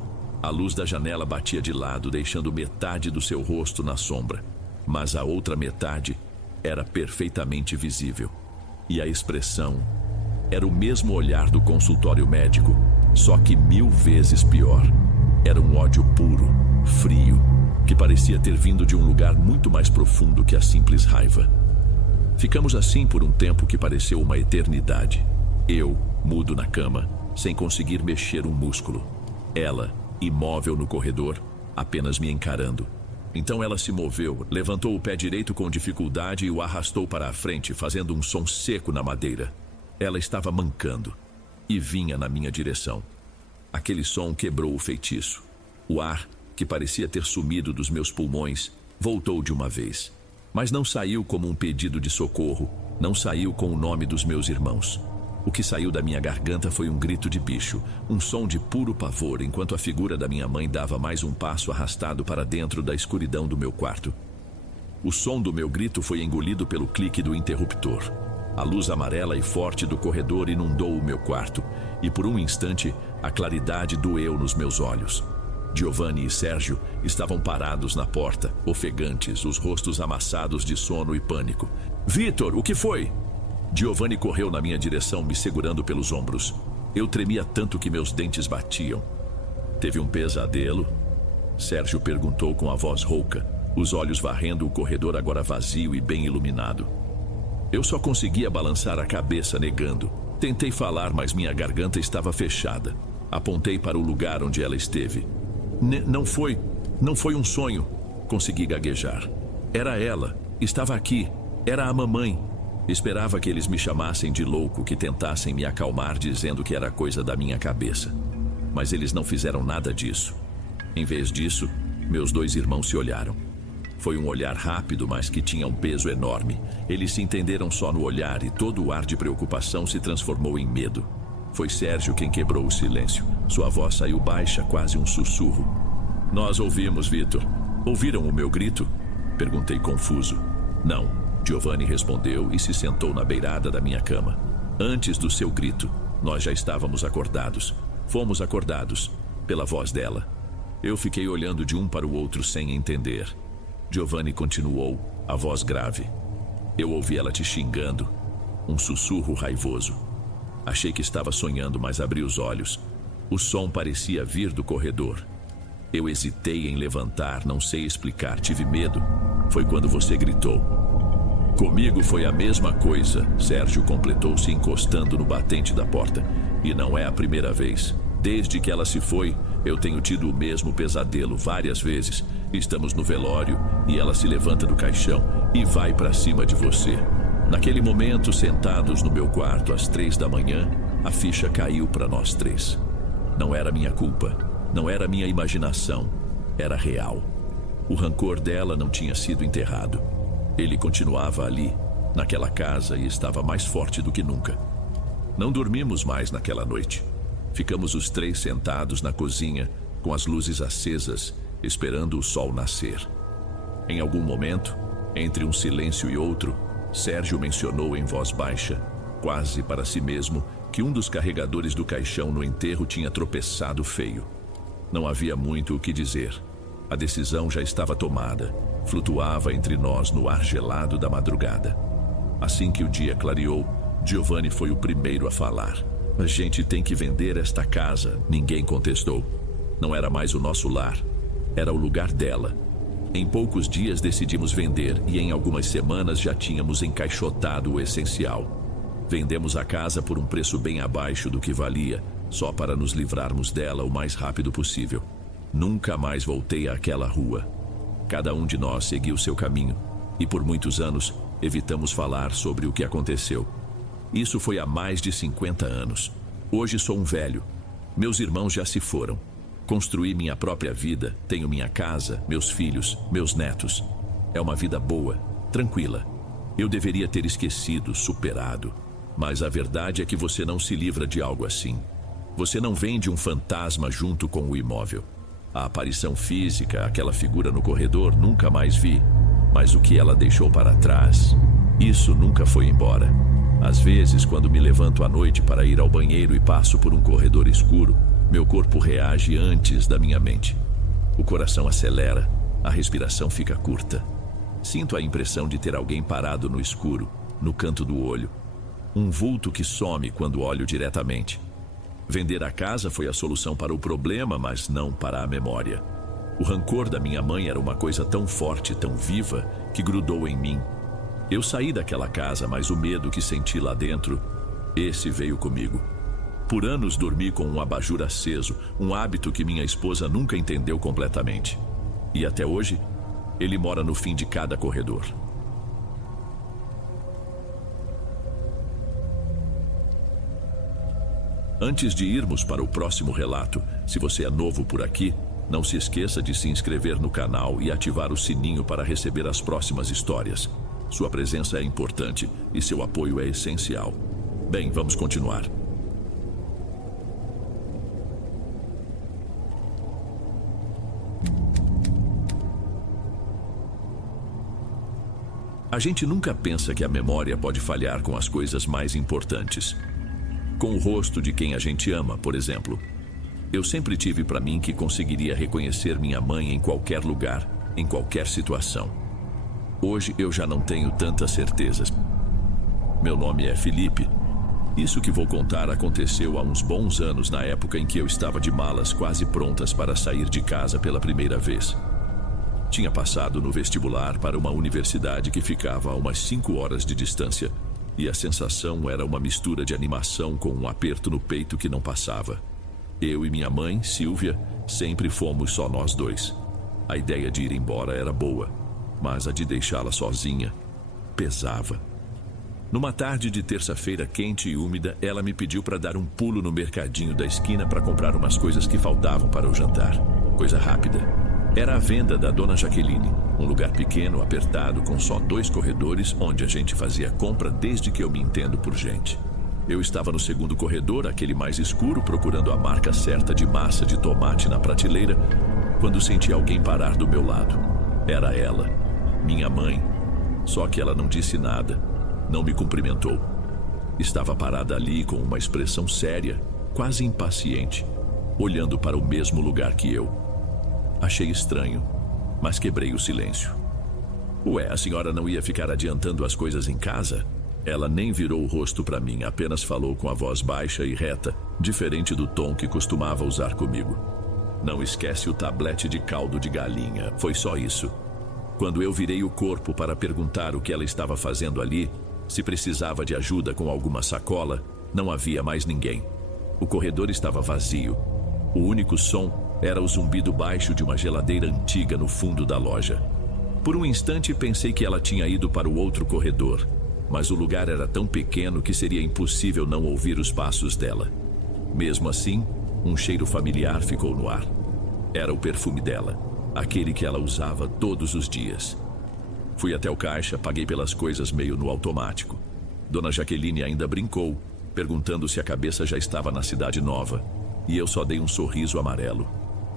A luz da janela batia de lado, deixando metade do seu rosto na sombra, mas a outra metade era perfeitamente visível. E a expressão era o mesmo olhar do consultório médico, só que 1000 vezes pior. Era um ódio puro, frio, que parecia ter vindo de um lugar muito mais profundo que a simples raiva. Ficamos assim por um tempo que pareceu uma eternidade. Eu, mudo na cama, sem conseguir mexer um músculo. Ela, imóvel no corredor, apenas me encarando. Então ela se moveu, levantou o pé direito com dificuldade e o arrastou para a frente, fazendo um som seco na madeira. Ela estava mancando e vinha na minha direção. Aquele som quebrou o feitiço. O ar, que parecia ter sumido dos meus pulmões, voltou de uma vez. Mas não saiu como um pedido de socorro, não saiu com o nome dos meus irmãos. O que saiu da minha garganta foi um grito de bicho, um som de puro pavor, enquanto a figura da minha mãe dava mais um passo arrastado para dentro da escuridão do meu quarto. O som do meu grito foi engolido pelo clique do interruptor. A luz amarela e forte do corredor inundou o meu quarto, e por um instante a claridade doeu nos meus olhos. Giovanni e Sérgio estavam parados na porta, ofegantes, os rostos amassados de sono e pânico. "Vitor, o que foi?" Giovanni correu na minha direção, me segurando pelos ombros. Eu tremia tanto que meus dentes batiam. "Teve um pesadelo?" Sérgio perguntou com a voz rouca, os olhos varrendo o corredor agora vazio e bem iluminado. Eu só conseguia balançar a cabeça negando. Tentei falar, mas minha garganta estava fechada. Apontei para o lugar onde ela esteve. Não foi um sonho. Consegui gaguejar. Era ela, estava aqui, era a mamãe. Esperava que eles me chamassem de louco, que tentassem me acalmar dizendo que era coisa da minha cabeça. Mas eles não fizeram nada disso. Em vez disso, meus 2 irmãos se olharam. Foi um olhar rápido, mas que tinha um peso enorme. Eles se entenderam só no olhar e todo o ar de preocupação se transformou em medo. Foi Sérgio quem quebrou o silêncio. Sua voz saiu baixa, quase um sussurro. "Nós ouvimos, Vitor. Ouviram o meu grito?" Perguntei confuso. "Não." Giovanni respondeu e se sentou na beirada da minha cama. "Antes do seu grito, nós já estávamos acordados. Fomos acordados pela voz dela." Eu fiquei olhando de um para o outro sem entender. Giovanni continuou, a voz grave. "Eu ouvi ela te xingando." Um sussurro raivoso. Achei que estava sonhando, mas abri os olhos. O som parecia vir do corredor. Eu hesitei em levantar, não sei explicar, tive medo. Foi quando você gritou. "Comigo foi a mesma coisa", Sérgio completou, se encostando no batente da porta. "E não é a primeira vez. Desde que ela se foi, eu tenho tido o mesmo pesadelo várias vezes. Estamos no velório e ela se levanta do caixão e vai para cima de você." Naquele momento, sentados no meu quarto às 3 da manhã, a ficha caiu para nós 3. Não era minha culpa, não era minha imaginação, era real. O rancor dela não tinha sido enterrado. Ele continuava ali, naquela casa, e estava mais forte do que nunca. Não dormimos mais naquela noite. Ficamos os 3 sentados na cozinha, com as luzes acesas, esperando o sol nascer. Em algum momento, entre um silêncio e outro, Sérgio mencionou em voz baixa, quase para si mesmo, que um dos carregadores do caixão no enterro tinha tropeçado feio. Não havia muito o que dizer. A decisão já estava tomada. Flutuava entre nós no ar gelado da madrugada. Assim que o dia clareou, Giovanni foi o primeiro a falar. "A gente tem que vender esta casa." Ninguém contestou. Não era mais o nosso lar. Era o lugar dela. Em poucos dias decidimos vender e em algumas semanas já tínhamos encaixotado o essencial. Vendemos a casa por um preço bem abaixo do que valia, só para nos livrarmos dela o mais rápido possível. Nunca mais voltei àquela rua. Cada um de nós seguiu seu caminho e por muitos anos evitamos falar sobre o que aconteceu. Isso foi há mais de 50 anos. Hoje sou um velho. Meus irmãos já se foram. Construí minha própria vida, tenho minha casa, meus filhos, meus netos. É uma vida boa, tranquila. Eu deveria ter esquecido, superado. Mas a verdade é que você não se livra de algo assim. Você não vende um fantasma junto com o imóvel. A aparição física, aquela figura no corredor, nunca mais vi. Mas o que ela deixou para trás, isso nunca foi embora. Às vezes, quando me levanto à noite para ir ao banheiro e passo por um corredor escuro, meu corpo reage antes da minha mente. O coração acelera, a respiração fica curta. Sinto a impressão de ter alguém parado no escuro, no canto do olho. Um vulto que some quando olho diretamente. Vender a casa foi a solução para o problema, mas não para a memória. O rancor da minha mãe era uma coisa tão forte, tão viva, que grudou em mim. Eu saí daquela casa, mas o medo que senti lá dentro, esse veio comigo. Por anos dormi com um abajur aceso, um hábito que minha esposa nunca entendeu completamente. E até hoje, ele mora no fim de cada corredor. Antes de irmos para o próximo relato, se você é novo por aqui, Não se esqueça de se inscrever no canal e ativar o sininho para receber as próximas histórias. Sua presença é importante e seu apoio é essencial. Bem, vamos continuar. A gente nunca pensa que a memória pode falhar com as coisas mais importantes. Com o rosto de quem a gente ama, por exemplo. Eu sempre tive para mim que conseguiria reconhecer minha mãe em qualquer lugar, em qualquer situação. Hoje eu já não tenho tantas certezas. Meu nome é Felipe. Isso que vou contar aconteceu há uns bons anos, na época em que eu estava de malas quase prontas para sair de casa pela primeira vez. Tinha passado no vestibular para uma universidade que ficava a umas 5 horas de distância, e a sensação era uma mistura de animação com um aperto no peito que não passava. Eu e minha mãe, Silvia, sempre fomos só nós dois. A ideia de ir embora era boa, mas a de deixá-la sozinha pesava. Numa tarde de terça-feira quente e úmida, ela me pediu para dar um pulo no mercadinho da esquina para comprar umas coisas que faltavam para o jantar. Coisa rápida. Era a venda da Dona Jaqueline, um lugar pequeno, apertado, com só 2 corredores, onde a gente fazia compra desde que eu me entendo por gente. Eu estava no segundo corredor, aquele mais escuro, procurando a marca certa de massa de tomate na prateleira, quando senti alguém parar do meu lado. Era ela, minha mãe. Só que ela não disse nada, não me cumprimentou. Estava parada ali com uma expressão séria, quase impaciente, olhando para o mesmo lugar que eu. Achei estranho, mas quebrei o silêncio. Ué, a senhora não ia ficar adiantando as coisas em casa? Ela nem virou o rosto para mim, apenas falou com a voz baixa e reta, diferente do tom que costumava usar comigo. Não esquece o tablete de caldo de galinha, foi só isso. Quando eu virei o corpo para perguntar o que ela estava fazendo ali, se precisava de ajuda com alguma sacola, não havia mais ninguém. O corredor estava vazio. O único som era o zumbido baixo de uma geladeira antiga no fundo da loja. Por um instante pensei que ela tinha ido para o outro corredor, mas o lugar era tão pequeno que seria impossível não ouvir os passos dela. Mesmo assim, um cheiro familiar ficou no ar. Era o perfume dela, aquele que ela usava todos os dias. Fui até o caixa, paguei pelas coisas meio no automático. Dona Jaqueline ainda brincou, perguntando se a cabeça já estava na cidade nova, e eu só dei um sorriso amarelo.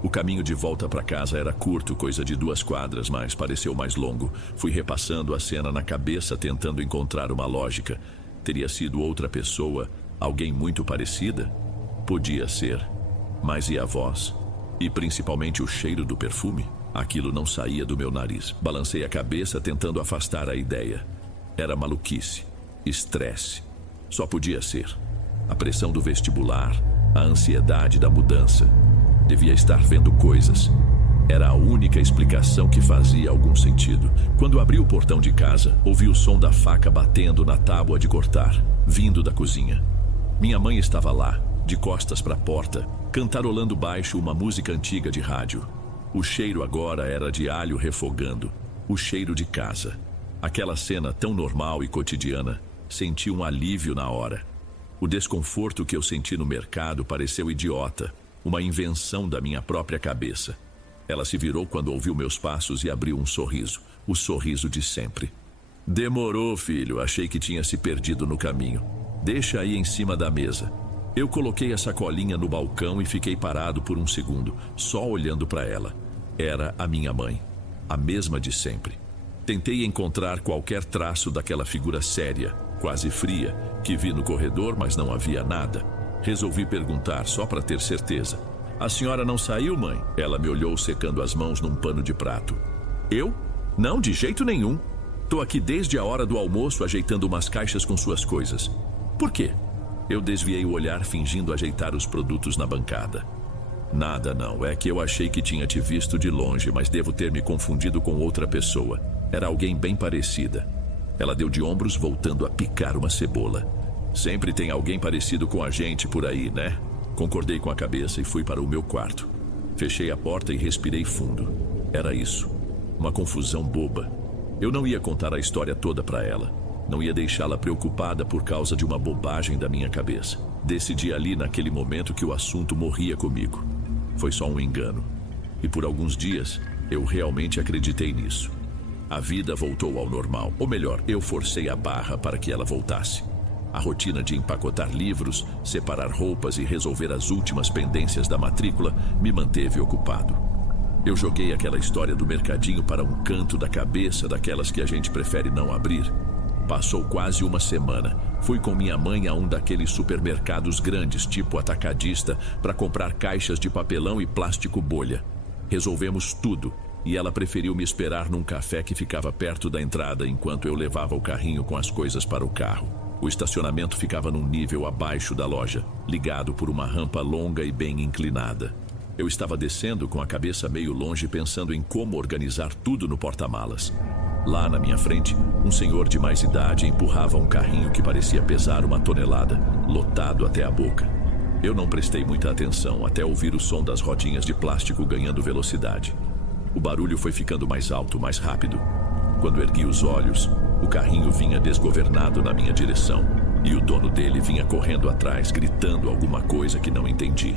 O caminho de volta para casa era curto, coisa de 2 quadras, mas pareceu mais longo. Fui repassando a cena na cabeça, tentando encontrar uma lógica. Teria sido outra pessoa, alguém muito parecida? Podia ser. Mas e a voz? E principalmente o cheiro do perfume? Aquilo não saía do meu nariz. Balancei a cabeça, tentando afastar a ideia. Era maluquice, estresse. Só podia ser. A pressão do vestibular, a ansiedade da mudança. Devia estar vendo coisas. Era a única explicação que fazia algum sentido. Quando abri o portão de casa, ouvi o som da faca batendo na tábua de cortar, vindo da cozinha. Minha mãe estava lá, de costas para a porta, cantarolando baixo uma música antiga de rádio. O cheiro agora era de alho refogando, o cheiro de casa. Aquela cena tão normal e cotidiana, senti um alívio na hora. O desconforto que eu senti no mercado pareceu idiota, uma invenção da minha própria cabeça. Ela se virou quando ouviu meus passos e abriu um sorriso, o sorriso de sempre. Demorou, filho, achei que tinha se perdido no caminho. Deixa aí em cima da mesa. Eu coloquei a sacolinha no balcão e fiquei parado por um segundo, só olhando para ela. Era a minha mãe, a mesma de sempre. Tentei encontrar qualquer traço daquela figura séria, quase fria, que vi no corredor, mas não havia nada. Resolvi perguntar só para ter certeza. A senhora não saiu, mãe? Ela me olhou secando as mãos num pano de prato. Eu? Não, de jeito nenhum. Tô aqui desde a hora do almoço ajeitando umas caixas com suas coisas. Por quê? Eu desviei o olhar fingindo ajeitar os produtos na bancada. Nada não, é que eu achei que tinha te visto de longe, mas devo ter me confundido com outra pessoa. Era alguém bem parecida. Ela deu de ombros, voltando a picar uma cebola. Sempre tem alguém parecido com a gente por aí, né? Concordei com a cabeça e fui para o meu quarto. Fechei a porta e respirei fundo. Era isso. Uma confusão boba. Eu não ia contar a história toda para ela. Não ia deixá-la preocupada por causa de uma bobagem da minha cabeça. Decidi ali naquele momento que o assunto morria comigo. Foi só um engano. E por alguns dias, eu realmente acreditei nisso. A vida voltou ao normal, ou melhor, eu forcei a barra para que ela voltasse. A rotina de empacotar livros, separar roupas e resolver as últimas pendências da matrícula me manteve ocupado. Eu joguei aquela história do mercadinho para um canto da cabeça, daquelas que a gente prefere não abrir. Passou quase uma semana. Fui com minha mãe a um daqueles supermercados grandes, tipo atacadista, para comprar caixas de papelão e plástico bolha. Resolvemos tudo, e ela preferiu me esperar num café que ficava perto da entrada enquanto eu levava o carrinho com as coisas para o carro. O estacionamento ficava num nível abaixo da loja, ligado por uma rampa longa e bem inclinada. Eu estava descendo com a cabeça meio longe, pensando em como organizar tudo no porta-malas. Lá na minha frente, um senhor de mais idade empurrava um carrinho que parecia pesar 1 tonelada, lotado até a boca. Eu não prestei muita atenção até ouvir o som das rodinhas de plástico ganhando velocidade. O barulho foi ficando mais alto, mais rápido. Quando ergui os olhos, o carrinho vinha desgovernado na minha direção, e o dono dele vinha correndo atrás, gritando alguma coisa que não entendi.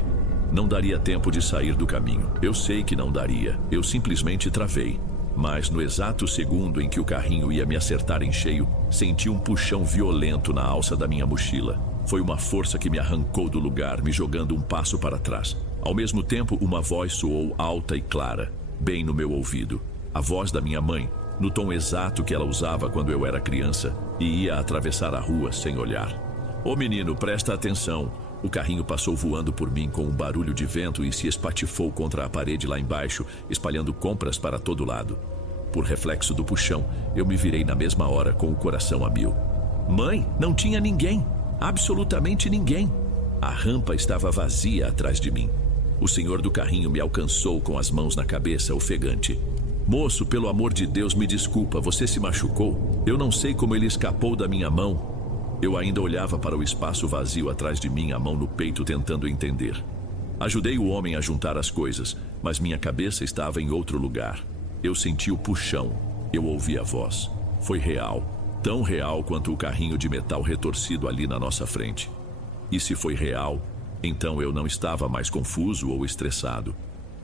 Não daria tempo de sair do caminho. Eu sei que não daria. Eu simplesmente travei. Mas no exato segundo em que o carrinho ia me acertar em cheio, senti um puxão violento na alça da minha mochila. Foi uma força que me arrancou do lugar, me jogando um passo para trás. Ao mesmo tempo, uma voz soou alta e clara, bem no meu ouvido. A voz da minha mãe, no tom exato que ela usava quando eu era criança e ia atravessar a rua sem olhar. Ô menino, presta atenção. O carrinho passou voando por mim com um barulho de vento e se espatifou contra a parede lá embaixo, espalhando compras para todo lado. Por reflexo do puxão, eu me virei na mesma hora com o coração a mil. Mãe, não tinha ninguém. Absolutamente ninguém. A rampa estava vazia atrás de mim. O senhor do carrinho me alcançou com as mãos na cabeça, ofegante. Moço, pelo amor de Deus, me desculpa, você se machucou? Eu não sei como ele escapou da minha mão. Eu ainda olhava para o espaço vazio atrás de mim, a mão no peito, tentando entender. Ajudei o homem a juntar as coisas, mas minha cabeça estava em outro lugar. Eu senti o puxão. Eu ouvi a voz. Foi real. Tão real quanto o carrinho de metal retorcido ali na nossa frente. E se foi real, então eu não estava mais confuso ou estressado.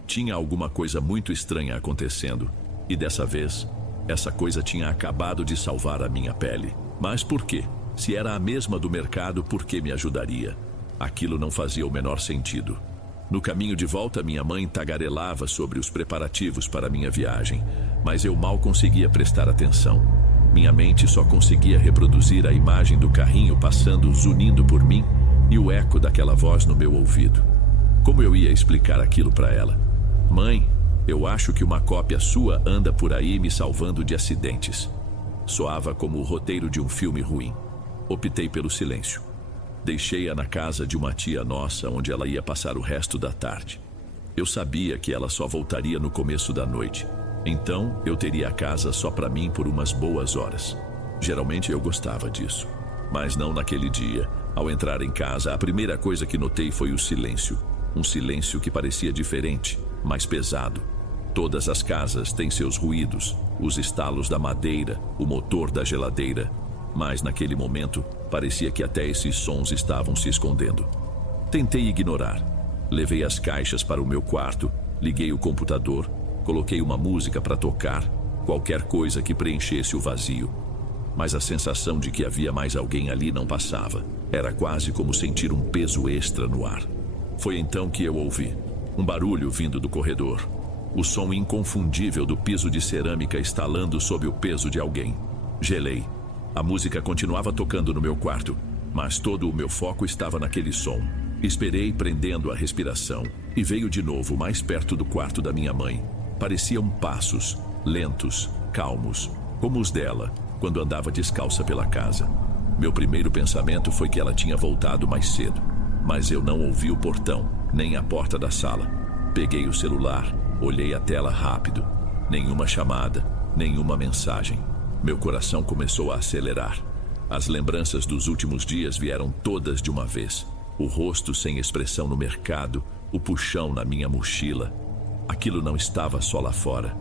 Tinha alguma coisa muito estranha acontecendo. E dessa vez, essa coisa tinha acabado de salvar a minha pele. Mas por quê? Se era a mesma do mercado, por que me ajudaria? Aquilo não fazia o menor sentido. No caminho de volta, minha mãe tagarelava sobre os preparativos para minha viagem, mas eu mal conseguia prestar atenção. Minha mente só conseguia reproduzir a imagem do carrinho passando, zunindo por mim, e o eco daquela voz no meu ouvido. Como eu ia explicar aquilo para ela? Mãe, eu acho que uma cópia sua anda por aí me salvando de acidentes. Soava como o roteiro de um filme ruim. Optei pelo silêncio. Deixei-a na casa de uma tia nossa, onde ela ia passar o resto da tarde. Eu sabia que ela só voltaria no começo da noite. Então, eu teria a casa só para mim por umas boas horas. Geralmente eu gostava disso. Mas não naquele dia. Ao entrar em casa, a primeira coisa que notei foi o silêncio. Um silêncio que parecia diferente, mais pesado. Todas as casas têm seus ruídos, os estalos da madeira, o motor da geladeira. Mas naquele momento, parecia que até esses sons estavam se escondendo. Tentei ignorar. Levei as caixas para o meu quarto, liguei o computador, coloquei uma música para tocar, qualquer coisa que preenchesse o vazio. Mas a sensação de que havia mais alguém ali não passava. Era quase como sentir um peso extra no ar. Foi então que eu ouvi um barulho vindo do corredor. O som inconfundível do piso de cerâmica estalando sob o peso de alguém. Gelei. A música continuava tocando no meu quarto, mas todo o meu foco estava naquele som. Esperei, prendendo a respiração, e veio de novo mais perto do quarto da minha mãe. Pareciam passos, lentos, calmos, como os dela, quando andava descalça pela casa. Meu primeiro pensamento foi que ela tinha voltado mais cedo, mas eu não ouvi o portão, nem a porta da sala. Peguei o celular, olhei a tela rápido. Nenhuma chamada, nenhuma mensagem. Meu coração começou a acelerar. As lembranças dos últimos dias vieram todas de uma vez. O rosto sem expressão no mercado, o puxão na minha mochila. Aquilo não estava só lá fora.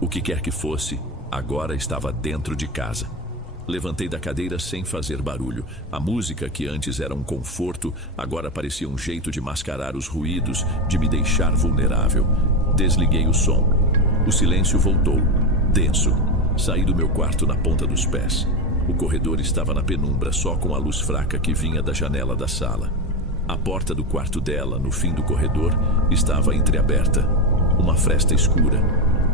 O que quer que fosse, agora estava dentro de casa. Levantei da cadeira sem fazer barulho. A música, que antes era um conforto, agora parecia um jeito de mascarar os ruídos, de me deixar vulnerável. Desliguei o som. O silêncio voltou, denso. Saí do meu quarto na ponta dos pés. O corredor estava na penumbra, só com a luz fraca que vinha da janela da sala. A porta do quarto dela, no fim do corredor, estava entreaberta. Uma fresta escura.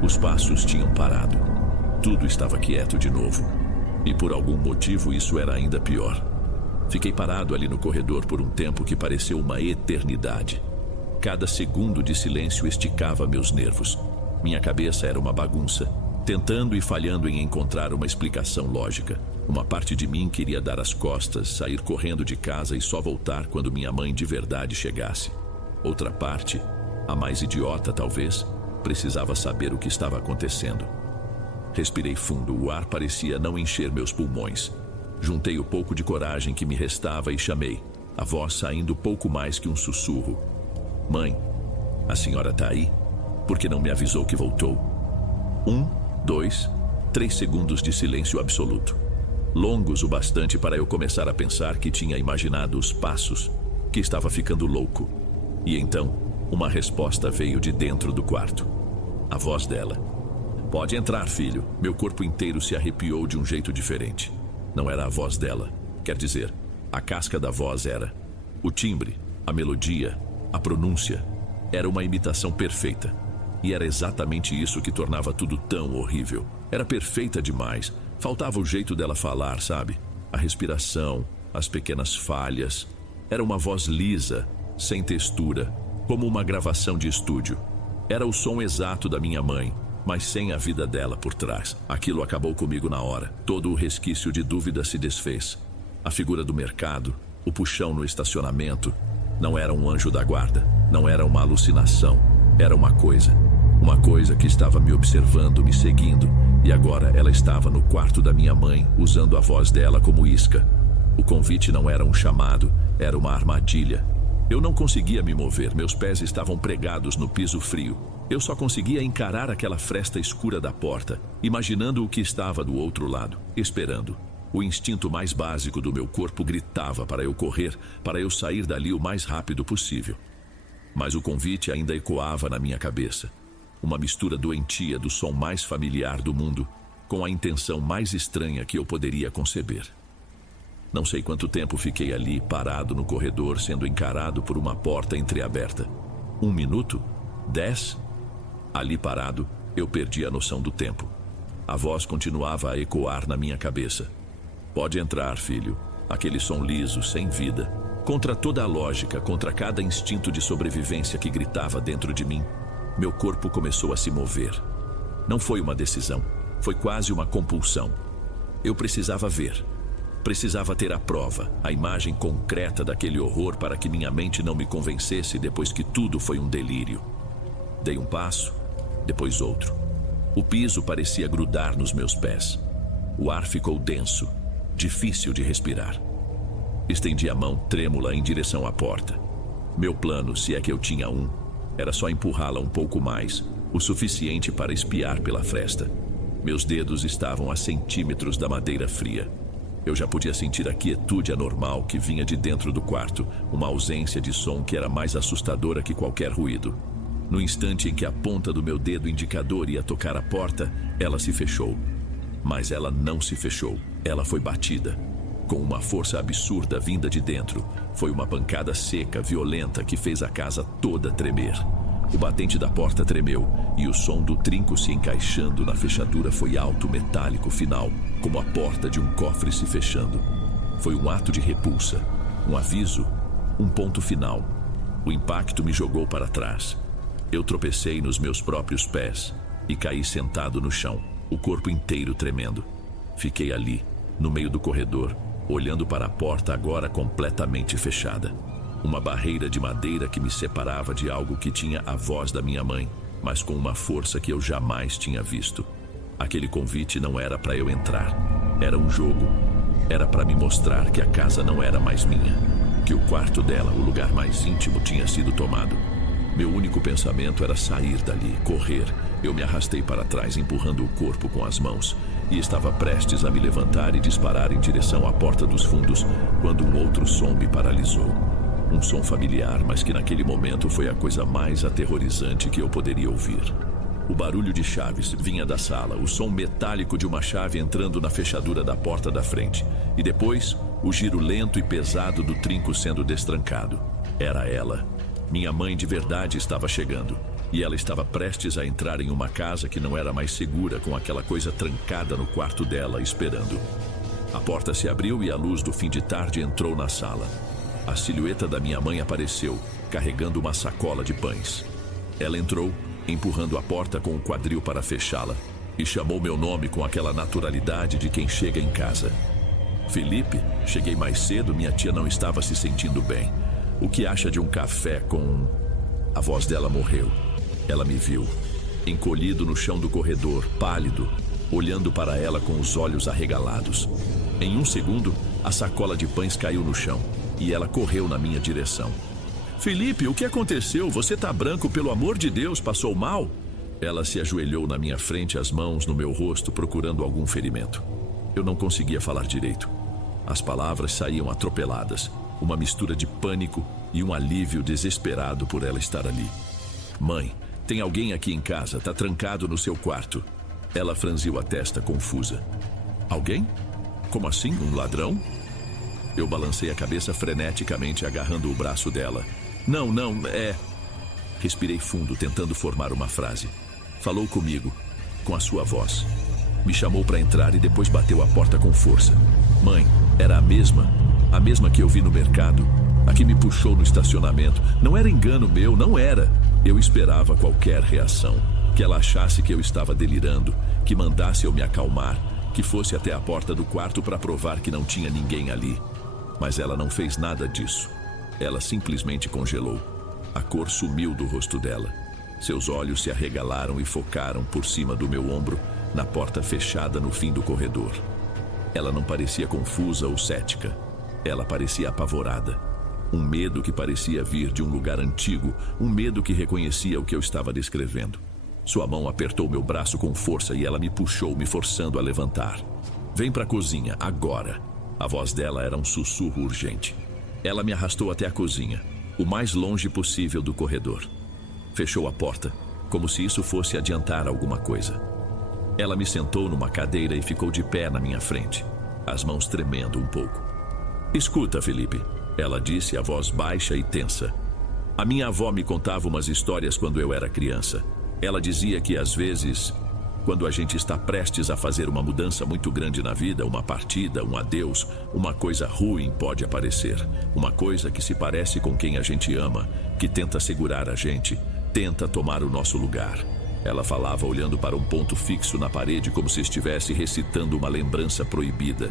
Os passos tinham parado. Tudo estava quieto de novo. E por algum motivo isso era ainda pior. Fiquei parado ali no corredor por um tempo que pareceu uma eternidade. Cada segundo de silêncio esticava meus nervos. Minha cabeça era uma bagunça, tentando e falhando em encontrar uma explicação lógica. Uma parte de mim queria dar as costas, sair correndo de casa e só voltar quando minha mãe de verdade chegasse. Outra parte, a mais idiota talvez, precisava saber o que estava acontecendo. Respirei fundo, o ar parecia não encher meus pulmões. Juntei o pouco de coragem que me restava e chamei, a voz saindo pouco mais que um sussurro. Mãe, a senhora tá aí? Por que não me avisou que voltou? 1, 2, 3 segundos de silêncio absoluto. Longos o bastante para eu começar a pensar que tinha imaginado os passos, que estava ficando louco. E então, uma resposta veio de dentro do quarto. A voz dela. Pode entrar, filho. Meu corpo inteiro se arrepiou de um jeito diferente. Não era a voz dela. Quer dizer, a casca da voz era. O timbre, a melodia, a pronúncia. Era uma imitação perfeita. E era exatamente isso que tornava tudo tão horrível. Era perfeita demais. Faltava o jeito dela falar, sabe? A respiração, as pequenas falhas. Era uma voz lisa, sem textura, como uma gravação de estúdio. Era o som exato da minha mãe, mas sem a vida dela por trás. Aquilo acabou comigo na hora. Todo o resquício de dúvida se desfez. A figura do mercado, o puxão no estacionamento, não era um anjo da guarda, não era uma alucinação, era uma coisa que estava me observando, me seguindo, e agora ela estava no quarto da minha mãe, usando a voz dela como isca. O convite não era um chamado, era uma armadilha. Eu não conseguia me mover, meus pés estavam pregados no piso frio. Eu só conseguia encarar aquela fresta escura da porta, imaginando o que estava do outro lado, esperando. O instinto mais básico do meu corpo gritava para eu correr, para eu sair dali o mais rápido possível. Mas o convite ainda ecoava na minha cabeça. Uma mistura doentia do som mais familiar do mundo, com a intenção mais estranha que eu poderia conceber. Não sei quanto tempo fiquei ali, parado no corredor, sendo encarado por uma porta entreaberta. 1 minuto? 10? Ali parado, eu perdi a noção do tempo. A voz continuava a ecoar na minha cabeça. Pode entrar, filho. Aquele som liso, sem vida. Contra toda a lógica, contra cada instinto de sobrevivência que gritava dentro de mim, meu corpo começou a se mover. Não foi uma decisão, foi quase uma compulsão. Eu precisava ver. Precisava ter a prova, a imagem concreta daquele horror para que minha mente não me convencesse depois que tudo foi um delírio. Dei um passo, depois outro. O piso parecia grudar nos meus pés. O ar ficou denso, difícil de respirar. Estendi a mão trêmula em direção à porta. Meu plano, se é que eu tinha um, era só empurrá-la um pouco mais, o suficiente para espiar pela fresta. Meus dedos estavam a centímetros da madeira fria. Eu já podia sentir a quietude anormal que vinha de dentro do quarto, uma ausência de som que era mais assustadora que qualquer ruído. No instante em que a ponta do meu dedo indicador ia tocar a porta, ela se fechou. Mas ela não se fechou, ela foi batida. Com uma força absurda vinda de dentro, foi uma pancada seca, violenta, que fez a casa toda tremer. O batente da porta tremeu, e o som do trinco se encaixando na fechadura foi alto, metálico, final, como a porta de um cofre se fechando. Foi um ato de repulsa, um aviso, um ponto final. O impacto me jogou para trás. Eu tropecei nos meus próprios pés e caí sentado no chão, o corpo inteiro tremendo. Fiquei ali, no meio do corredor, olhando para a porta agora completamente fechada. Uma barreira de madeira que me separava de algo que tinha a voz da minha mãe, mas com uma força que eu jamais tinha visto. Aquele convite não era para eu entrar. Era um jogo. Era para me mostrar que a casa não era mais minha, que o quarto dela, o lugar mais íntimo, tinha sido tomado. Meu único pensamento era sair dali, correr. Eu me arrastei para trás, empurrando o corpo com as mãos, e estava prestes a me levantar e disparar em direção à porta dos fundos, quando um outro som me paralisou. Um som familiar, mas que naquele momento foi a coisa mais aterrorizante que eu poderia ouvir. O barulho de chaves vinha da sala, o som metálico de uma chave entrando na fechadura da porta da frente. E depois, o giro lento e pesado do trinco sendo destrancado. Era ela. Minha mãe de verdade estava chegando. E ela estava prestes a entrar em uma casa que não era mais segura, com aquela coisa trancada no quarto dela, esperando. A porta se abriu e a luz do fim de tarde entrou na sala. A silhueta da minha mãe apareceu, carregando uma sacola de pães. Ela entrou, empurrando a porta com o quadril para fechá-la, e chamou meu nome com aquela naturalidade de quem chega em casa. Felipe, cheguei mais cedo, minha tia não estava se sentindo bem. O que acha de um café com... A voz dela morreu. Ela me viu, encolhido no chão do corredor, pálido, olhando para ela com os olhos arregalados. Em um segundo, a sacola de pães caiu no chão, e ela correu na minha direção. Felipe, o que aconteceu? Você tá branco, pelo amor de Deus, passou mal? Ela se ajoelhou na minha frente, as mãos no meu rosto, procurando algum ferimento. Eu não conseguia falar direito. As palavras saíam atropeladas, uma mistura de pânico e um alívio desesperado por ela estar ali. Mãe, tem alguém aqui em casa, tá trancado no seu quarto. Ela franziu a testa, confusa. Alguém? Como assim? Um ladrão? Eu balancei a cabeça freneticamente, agarrando o braço dela. Não, é... Respirei fundo, tentando formar uma frase. Falou comigo, com a sua voz. Me chamou para entrar e depois bateu a porta com força. Mãe, era a mesma que eu vi no mercado, a que me puxou no estacionamento. Não era engano meu, não era. Eu esperava qualquer reação, que ela achasse que eu estava delirando, que mandasse eu me acalmar, que fosse até a porta do quarto para provar que não tinha ninguém ali. Mas ela não fez nada disso. Ela simplesmente congelou. A cor sumiu do rosto dela. Seus olhos se arregalaram e focaram por cima do meu ombro, na porta fechada no fim do corredor. Ela não parecia confusa ou cética. Ela parecia apavorada. Um medo que parecia vir de um lugar antigo, um medo que reconhecia o que eu estava descrevendo. Sua mão apertou meu braço com força e ela me puxou, me forçando a levantar. Vem para a cozinha, agora. A voz dela era um sussurro urgente. Ela me arrastou até a cozinha, o mais longe possível do corredor. Fechou a porta, como se isso fosse adiantar alguma coisa. Ela me sentou numa cadeira e ficou de pé na minha frente, as mãos tremendo um pouco. Escuta, Felipe, ela disse, a voz baixa e tensa. A minha avó me contava umas histórias quando eu era criança. Ela dizia que às vezes, quando a gente está prestes a fazer uma mudança muito grande na vida, uma partida, um adeus, uma coisa ruim pode aparecer. Uma coisa que se parece com quem a gente ama, que tenta segurar a gente, tenta tomar o nosso lugar. Ela falava olhando para um ponto fixo na parede como se estivesse recitando uma lembrança proibida.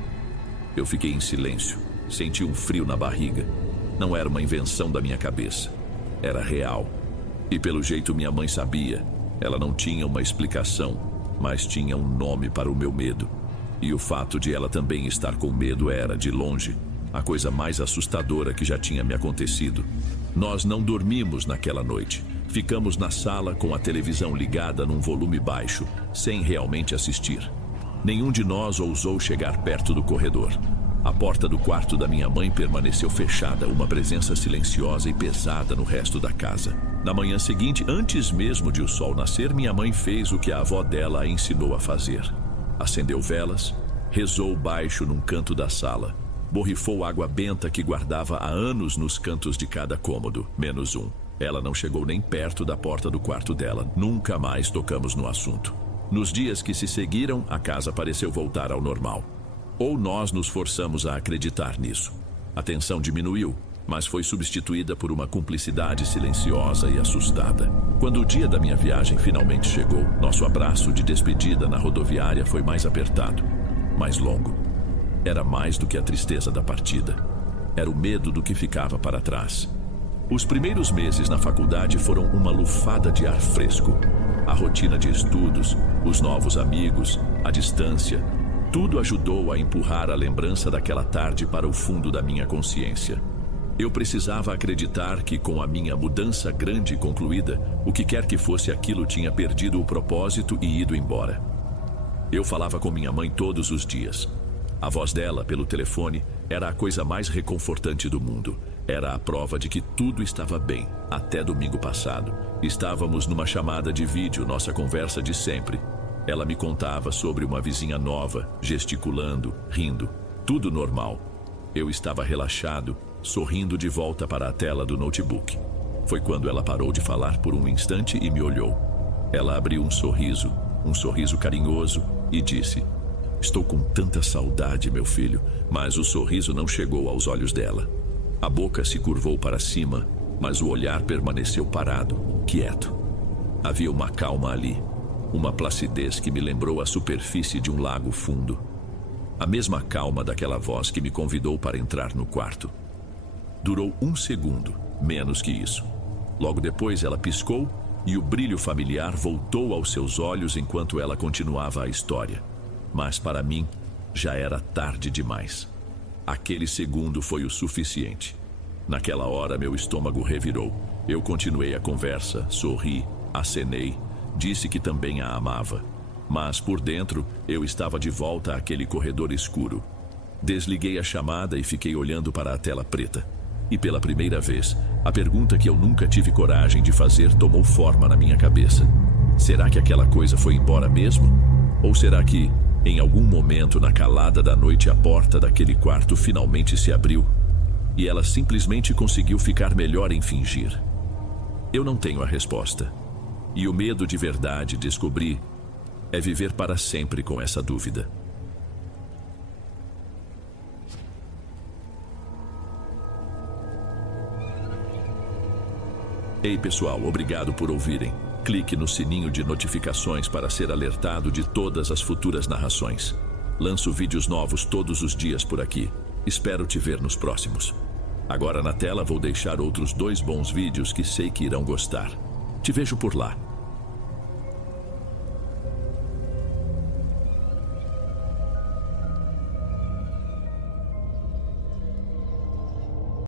Eu fiquei em silêncio, senti um frio na barriga. Não era uma invenção da minha cabeça, era real. E pelo jeito minha mãe sabia. Ela não tinha uma explicação, mas tinha um nome para o meu medo. E o fato de ela também estar com medo era, de longe, a coisa mais assustadora que já tinha me acontecido. Nós não dormimos naquela noite. Ficamos na sala com a televisão ligada num volume baixo, sem realmente assistir. Nenhum de nós ousou chegar perto do corredor. A porta do quarto da minha mãe permaneceu fechada, uma presença silenciosa e pesada no resto da casa. Na manhã seguinte, antes mesmo de o sol nascer, minha mãe fez o que a avó dela a ensinou a fazer. Acendeu velas, rezou baixo num canto da sala, borrifou água benta que guardava há anos nos cantos de cada cômodo, menos um. Ela não chegou nem perto da porta do quarto dela. Nunca mais tocamos no assunto. Nos dias que se seguiram, a casa pareceu voltar ao normal. Ou nós nos forçamos a acreditar nisso. A tensão diminuiu, mas foi substituída por uma cumplicidade silenciosa e assustada. Quando o dia da minha viagem finalmente chegou, nosso abraço de despedida na rodoviária foi mais apertado, mais longo. Era mais do que a tristeza da partida. Era o medo do que ficava para trás. Os primeiros meses na faculdade foram uma lufada de ar fresco. A rotina de estudos, os novos amigos, a distância, tudo ajudou a empurrar a lembrança daquela tarde para o fundo da minha consciência. Eu precisava acreditar que, com a minha mudança grande concluída, o que quer que fosse aquilo tinha perdido o propósito e ido embora. Eu falava com minha mãe todos os dias. A voz dela, pelo telefone, era a coisa mais reconfortante do mundo. Era a prova de que tudo estava bem. Até domingo passado, estávamos numa chamada de vídeo, nossa conversa de sempre. Ela me contava sobre uma vizinha nova, gesticulando, rindo. Tudo normal. Eu estava relaxado, sorrindo de volta para a tela do notebook. Foi quando ela parou de falar por um instante e me olhou. Ela abriu um sorriso carinhoso, e disse: "Estou com tanta saudade, meu filho." Mas o sorriso não chegou aos olhos dela. A boca se curvou para cima, mas o olhar permaneceu parado, quieto. Havia uma calma ali, uma placidez que me lembrou a superfície de um lago fundo. A mesma calma daquela voz que me convidou para entrar no quarto. Durou 1 segundo, menos que isso. Logo depois ela piscou e o brilho familiar voltou aos seus olhos enquanto ela continuava a história. Mas para mim, já era tarde demais. Aquele segundo foi o suficiente. Naquela hora meu estômago revirou. Eu continuei a conversa, sorri, acenei, disse que também a amava. Mas por dentro, eu estava de volta àquele corredor escuro. Desliguei a chamada e fiquei olhando para a tela preta. E pela primeira vez, a pergunta que eu nunca tive coragem de fazer tomou forma na minha cabeça. Será que aquela coisa foi embora mesmo? Ou será que, em algum momento na calada da noite, a porta daquele quarto finalmente se abriu e ela simplesmente conseguiu ficar melhor em fingir? Eu não tenho a resposta. E o medo de verdade, descobri, é viver para sempre com essa dúvida. Ei pessoal, obrigado por ouvirem. Clique no sininho de notificações para ser alertado de todas as futuras narrações. Lanço vídeos novos todos os dias por aqui. Espero te ver nos próximos. Agora na tela vou deixar outros 2 bons vídeos que sei que irão gostar. Te vejo por lá.